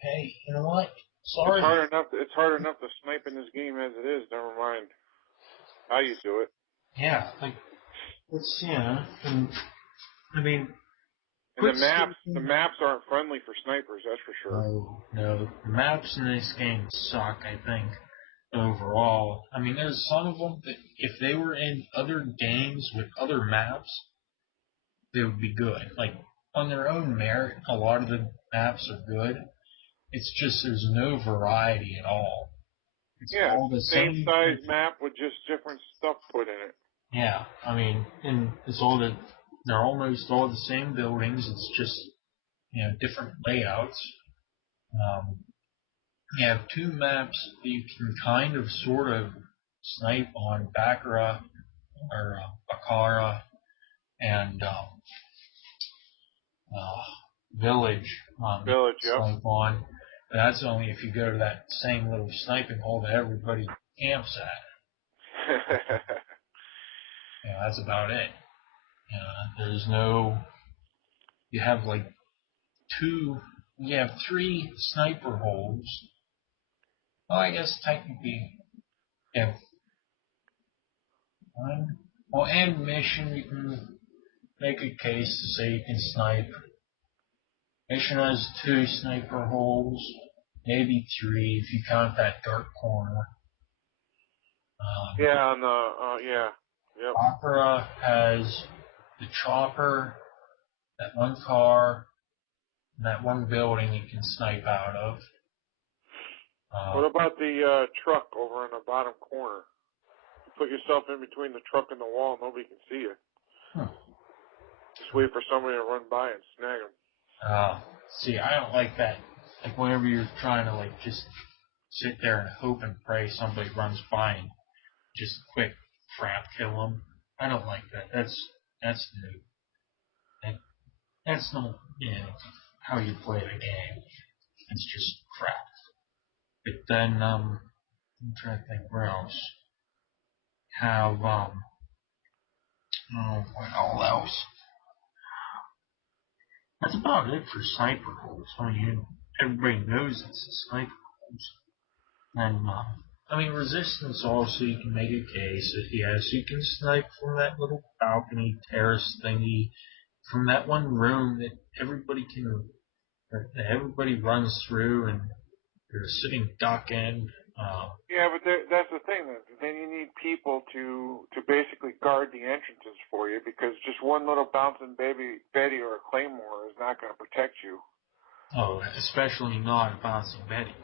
hey, you know what? Sorry. It's hard enough to snipe in this game as it is. Never mind how you do it. Yeah, like it's and I mean, and the maps aren't friendly for snipers. That's for sure. No, the maps in this game suck. I think overall. I mean, there's some of them that if they were in other games with other maps, they would be good. Like on their own merit, a lot of the maps are good. It's just there's no variety at all. It's all the same size map with just different stuff put in it. Yeah, I mean, and they're almost all the same buildings. It's just different layouts. You have two maps that you can kind of sort of snipe on, Baccarat or Baccarat and Village. Village, yep. Snipe on. But that's only if you go to that same little sniping hole that everybody camps at. That's about it. There's no. You have like you have 3 sniper holes. Well, I guess technically you have 1. Well, and mission, you can make a case to say you can snipe. Mission has 2 sniper holes, maybe 3 if you count that dark corner. Yep. Opera has the chopper, that 1 car, and that 1 building you can snipe out of. What about the truck over in the bottom corner? You put yourself in between the truck and the wall, nobody can see you. Just wait for somebody to run by and snag them. See, I don't like that. Like whenever you're trying to like just sit there and hope and pray somebody runs by and just quick crap kill them. I don't like that. That's new. That's not how you play the game. It's just crap. But then I'm trying to think where else. Have what all else? That's about it for sniper holes. I mean, everybody knows it's a sniper holes. And I mean, resistance also you can make a case that yes, you can snipe from that little balcony terrace thingy, from that one room that everybody runs through and they're sitting duck in. But that's the thing. Then you need people to basically guard the entrances for you because just one little bouncing Betty or a Claymore is not going to protect you. Oh, especially not a bouncing Betty.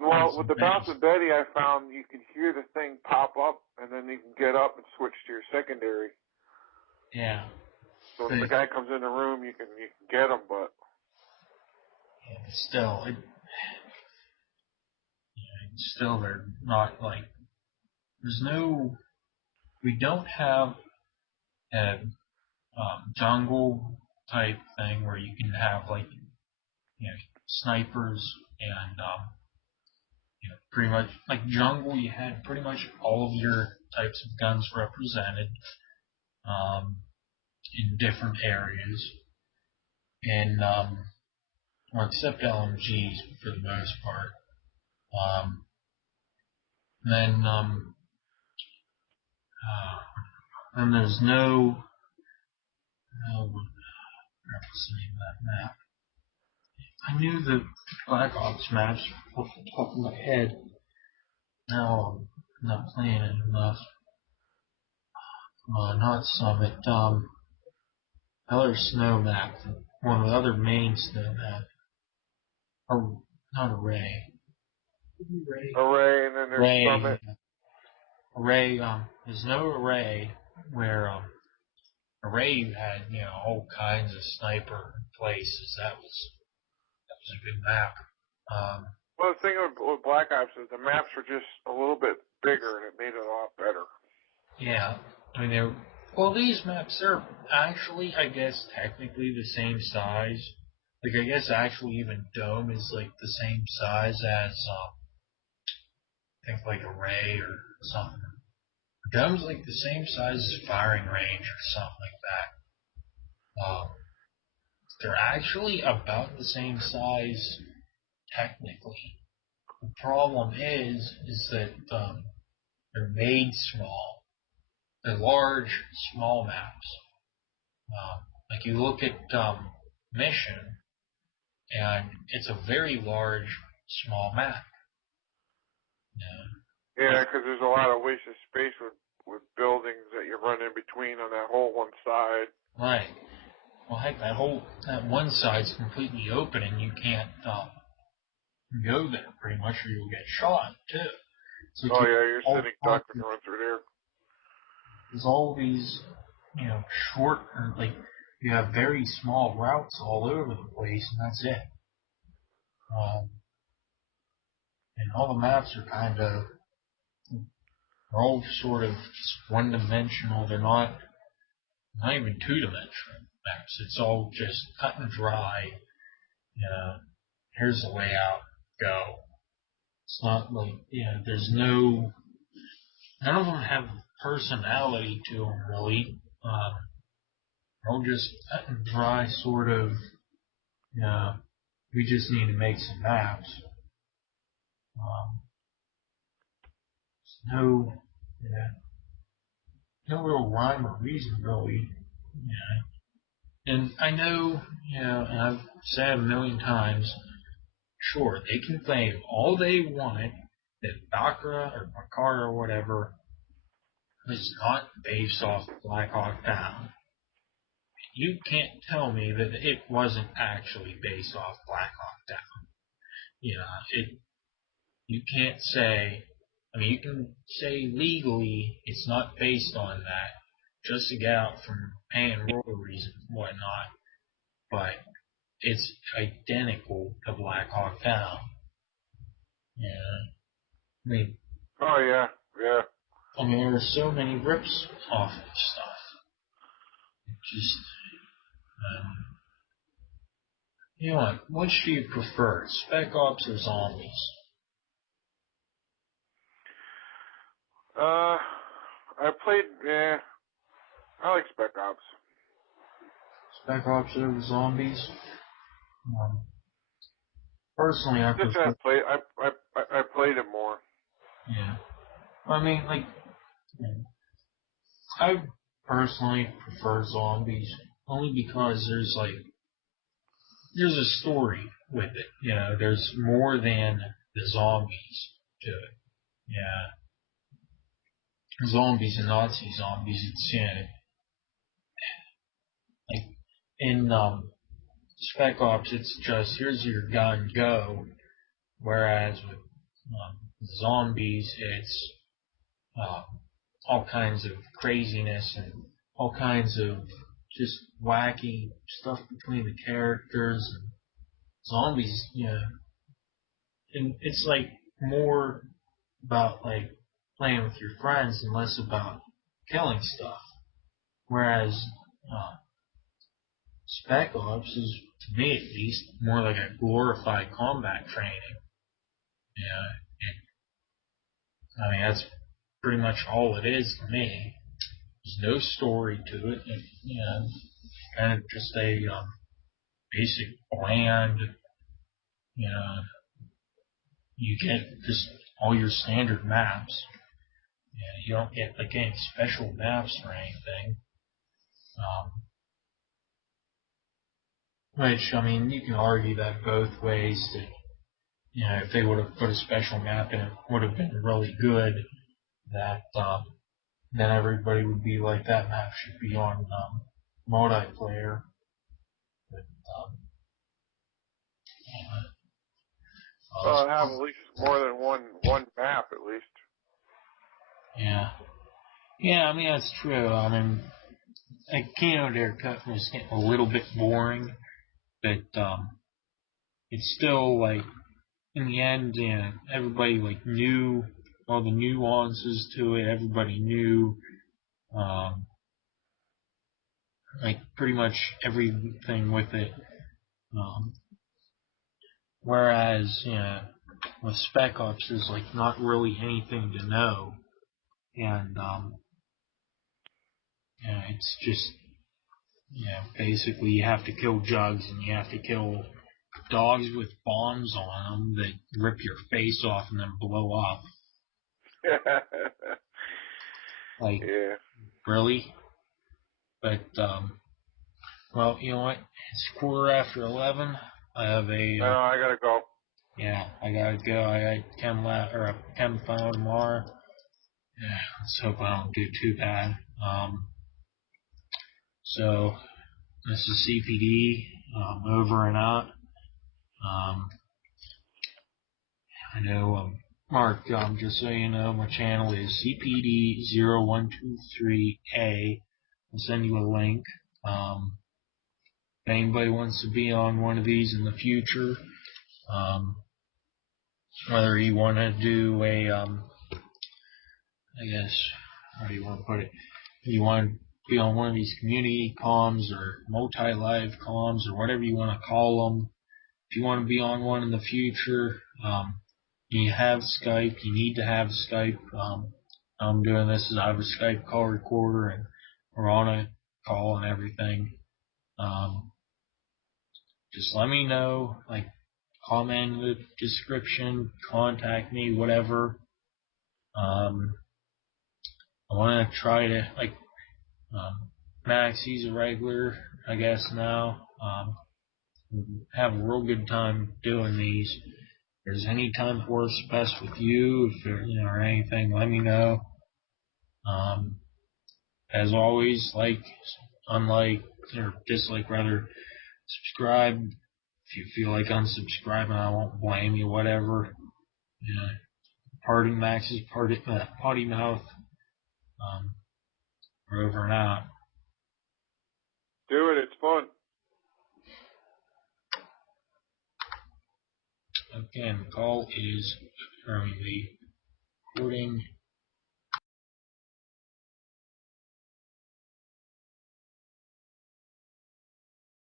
Well, with the bouncing Betty, I found you can hear the thing pop up, and then you can get up and switch to your secondary. Yeah. So when the guy comes in the room, you can get him, but still they're not like. We don't have a jungle type thing where you can have like snipers and pretty much like jungle. You had pretty much all of your types of guns represented in different areas, and well, except LMGs for the most part. Then there's no. What's the name of that map? I knew the Black Ops maps off the top of my head. Now I'm not playing it enough. Not Summit. Other snow map. One of the other main snow map. Or not Array. Array, and then there's Summit. Array. There's no Array where Array you had all kinds of sniper places. That was a good map. Well, the thing with Black Ops is the maps were just a little bit bigger, and it made it a lot better. Yeah. I mean, well, these maps are actually, I guess, technically the same size. Like, I guess actually even Dome is, like, the same size as, I think, like, Array or something. Dome's, like, the same size as Firing Range or something like that. They're actually about the same size, technically. The problem is that, they're made small. They're large, small maps. Like, you look at, Mission, and it's a very large, small map. Yeah, because there's a lot of wasted space with buildings that you run in between on that whole one side. Right. Well, heck, that one side's completely open, and you can't go there pretty much, or you'll get shot too. So oh yeah, you're sitting duck when you run through there. There's all these, short, or like you have very small routes all over the place, and that's it. And all the maps are kind of, they're all sort of just one-dimensional. They're not even two-dimensional maps. It's all just cut and dry. Here's the layout. Go. It's not like, there's none of them have personality to them, really. They're all just cut and dry, sort of, we just need to make some maps. There's no real rhyme or reason, really. And I know, and I've said a million times, sure, they can claim all they want that Bakra or Makar or whatever is not based off Black Hawk Down. You can't tell me that it wasn't actually based off Black Hawk Down. You can't say, you can say legally it's not based on that, just to get out from paying royalties and whatnot, but it's identical to Black Hawk Down. Oh yeah. There are so many rips off of stuff. Just, which do you prefer, Spec Ops or Zombies? I like Spec Ops. Spec Ops over Zombies? Personally, I prefer... I played it more. Yeah. I personally prefer Zombies, only because there's a story with it. There's more than the zombies to it. Zombies and Nazi zombies, it's, like, in, Spec Ops, it's just, here's your gun, go. Whereas with, zombies, it's, all kinds of craziness and all kinds of just wacky stuff between the characters. And zombies, and it's like more about like playing with your friends and less about killing stuff. Whereas Spec Ops is, to me at least, more like a glorified combat training. That's pretty much all it is to me. There's no story to it. Kind of just a basic bland. You get just all your standard maps. You don't get like any special maps or anything. Which, you can argue that both ways. That if they would have put a special map in, it would have been really good. That then everybody would be like, that map should be on multiplayer. But Have at least more than one map at least. Yeah, that's true. Like Kino Derek was getting a little bit boring, but it's still like in the end, everybody like knew all the nuances to it. Everybody knew, like pretty much everything with it. Whereas, with Spec Ops, there's like not really anything to know, and it's just, basically you have to kill jugs and you have to kill dogs with bombs on them that rip your face off and then blow up. Like, Yeah. really? But, well, you know what? It's 11:15. I have a, No, I gotta go. yeah, I gotta go. I got a chem final tomorrow. Yeah, let's hope I don't do too bad. So, this is CPD, over and out. I know, Mark, just so you know, my channel is CPD0123A. I'll send you a link. If anybody wants to be on one of these in the future, whether you want to do a, I guess, how do you want to put it? If you want to be on one of these community comms or multi-live comms or whatever you want to call them, if you want to be on one in the future, you have Skype, you need to have Skype. I'm doing this as I have a Skype call recorder and we're on a call and everything. Just let me know, like, comment in the description, contact me, whatever. I want to try to, like, Max, he's a regular, I guess, now. Have a real good time doing these. If there's any time that works best with you, if there, or anything, let me know. As always, unlike, or dislike rather, subscribe. If you feel like unsubscribing, I won't blame you, whatever. Pardon Max's potty mouth. We're over and out. Do it. It's fun. Again, the call is, the recording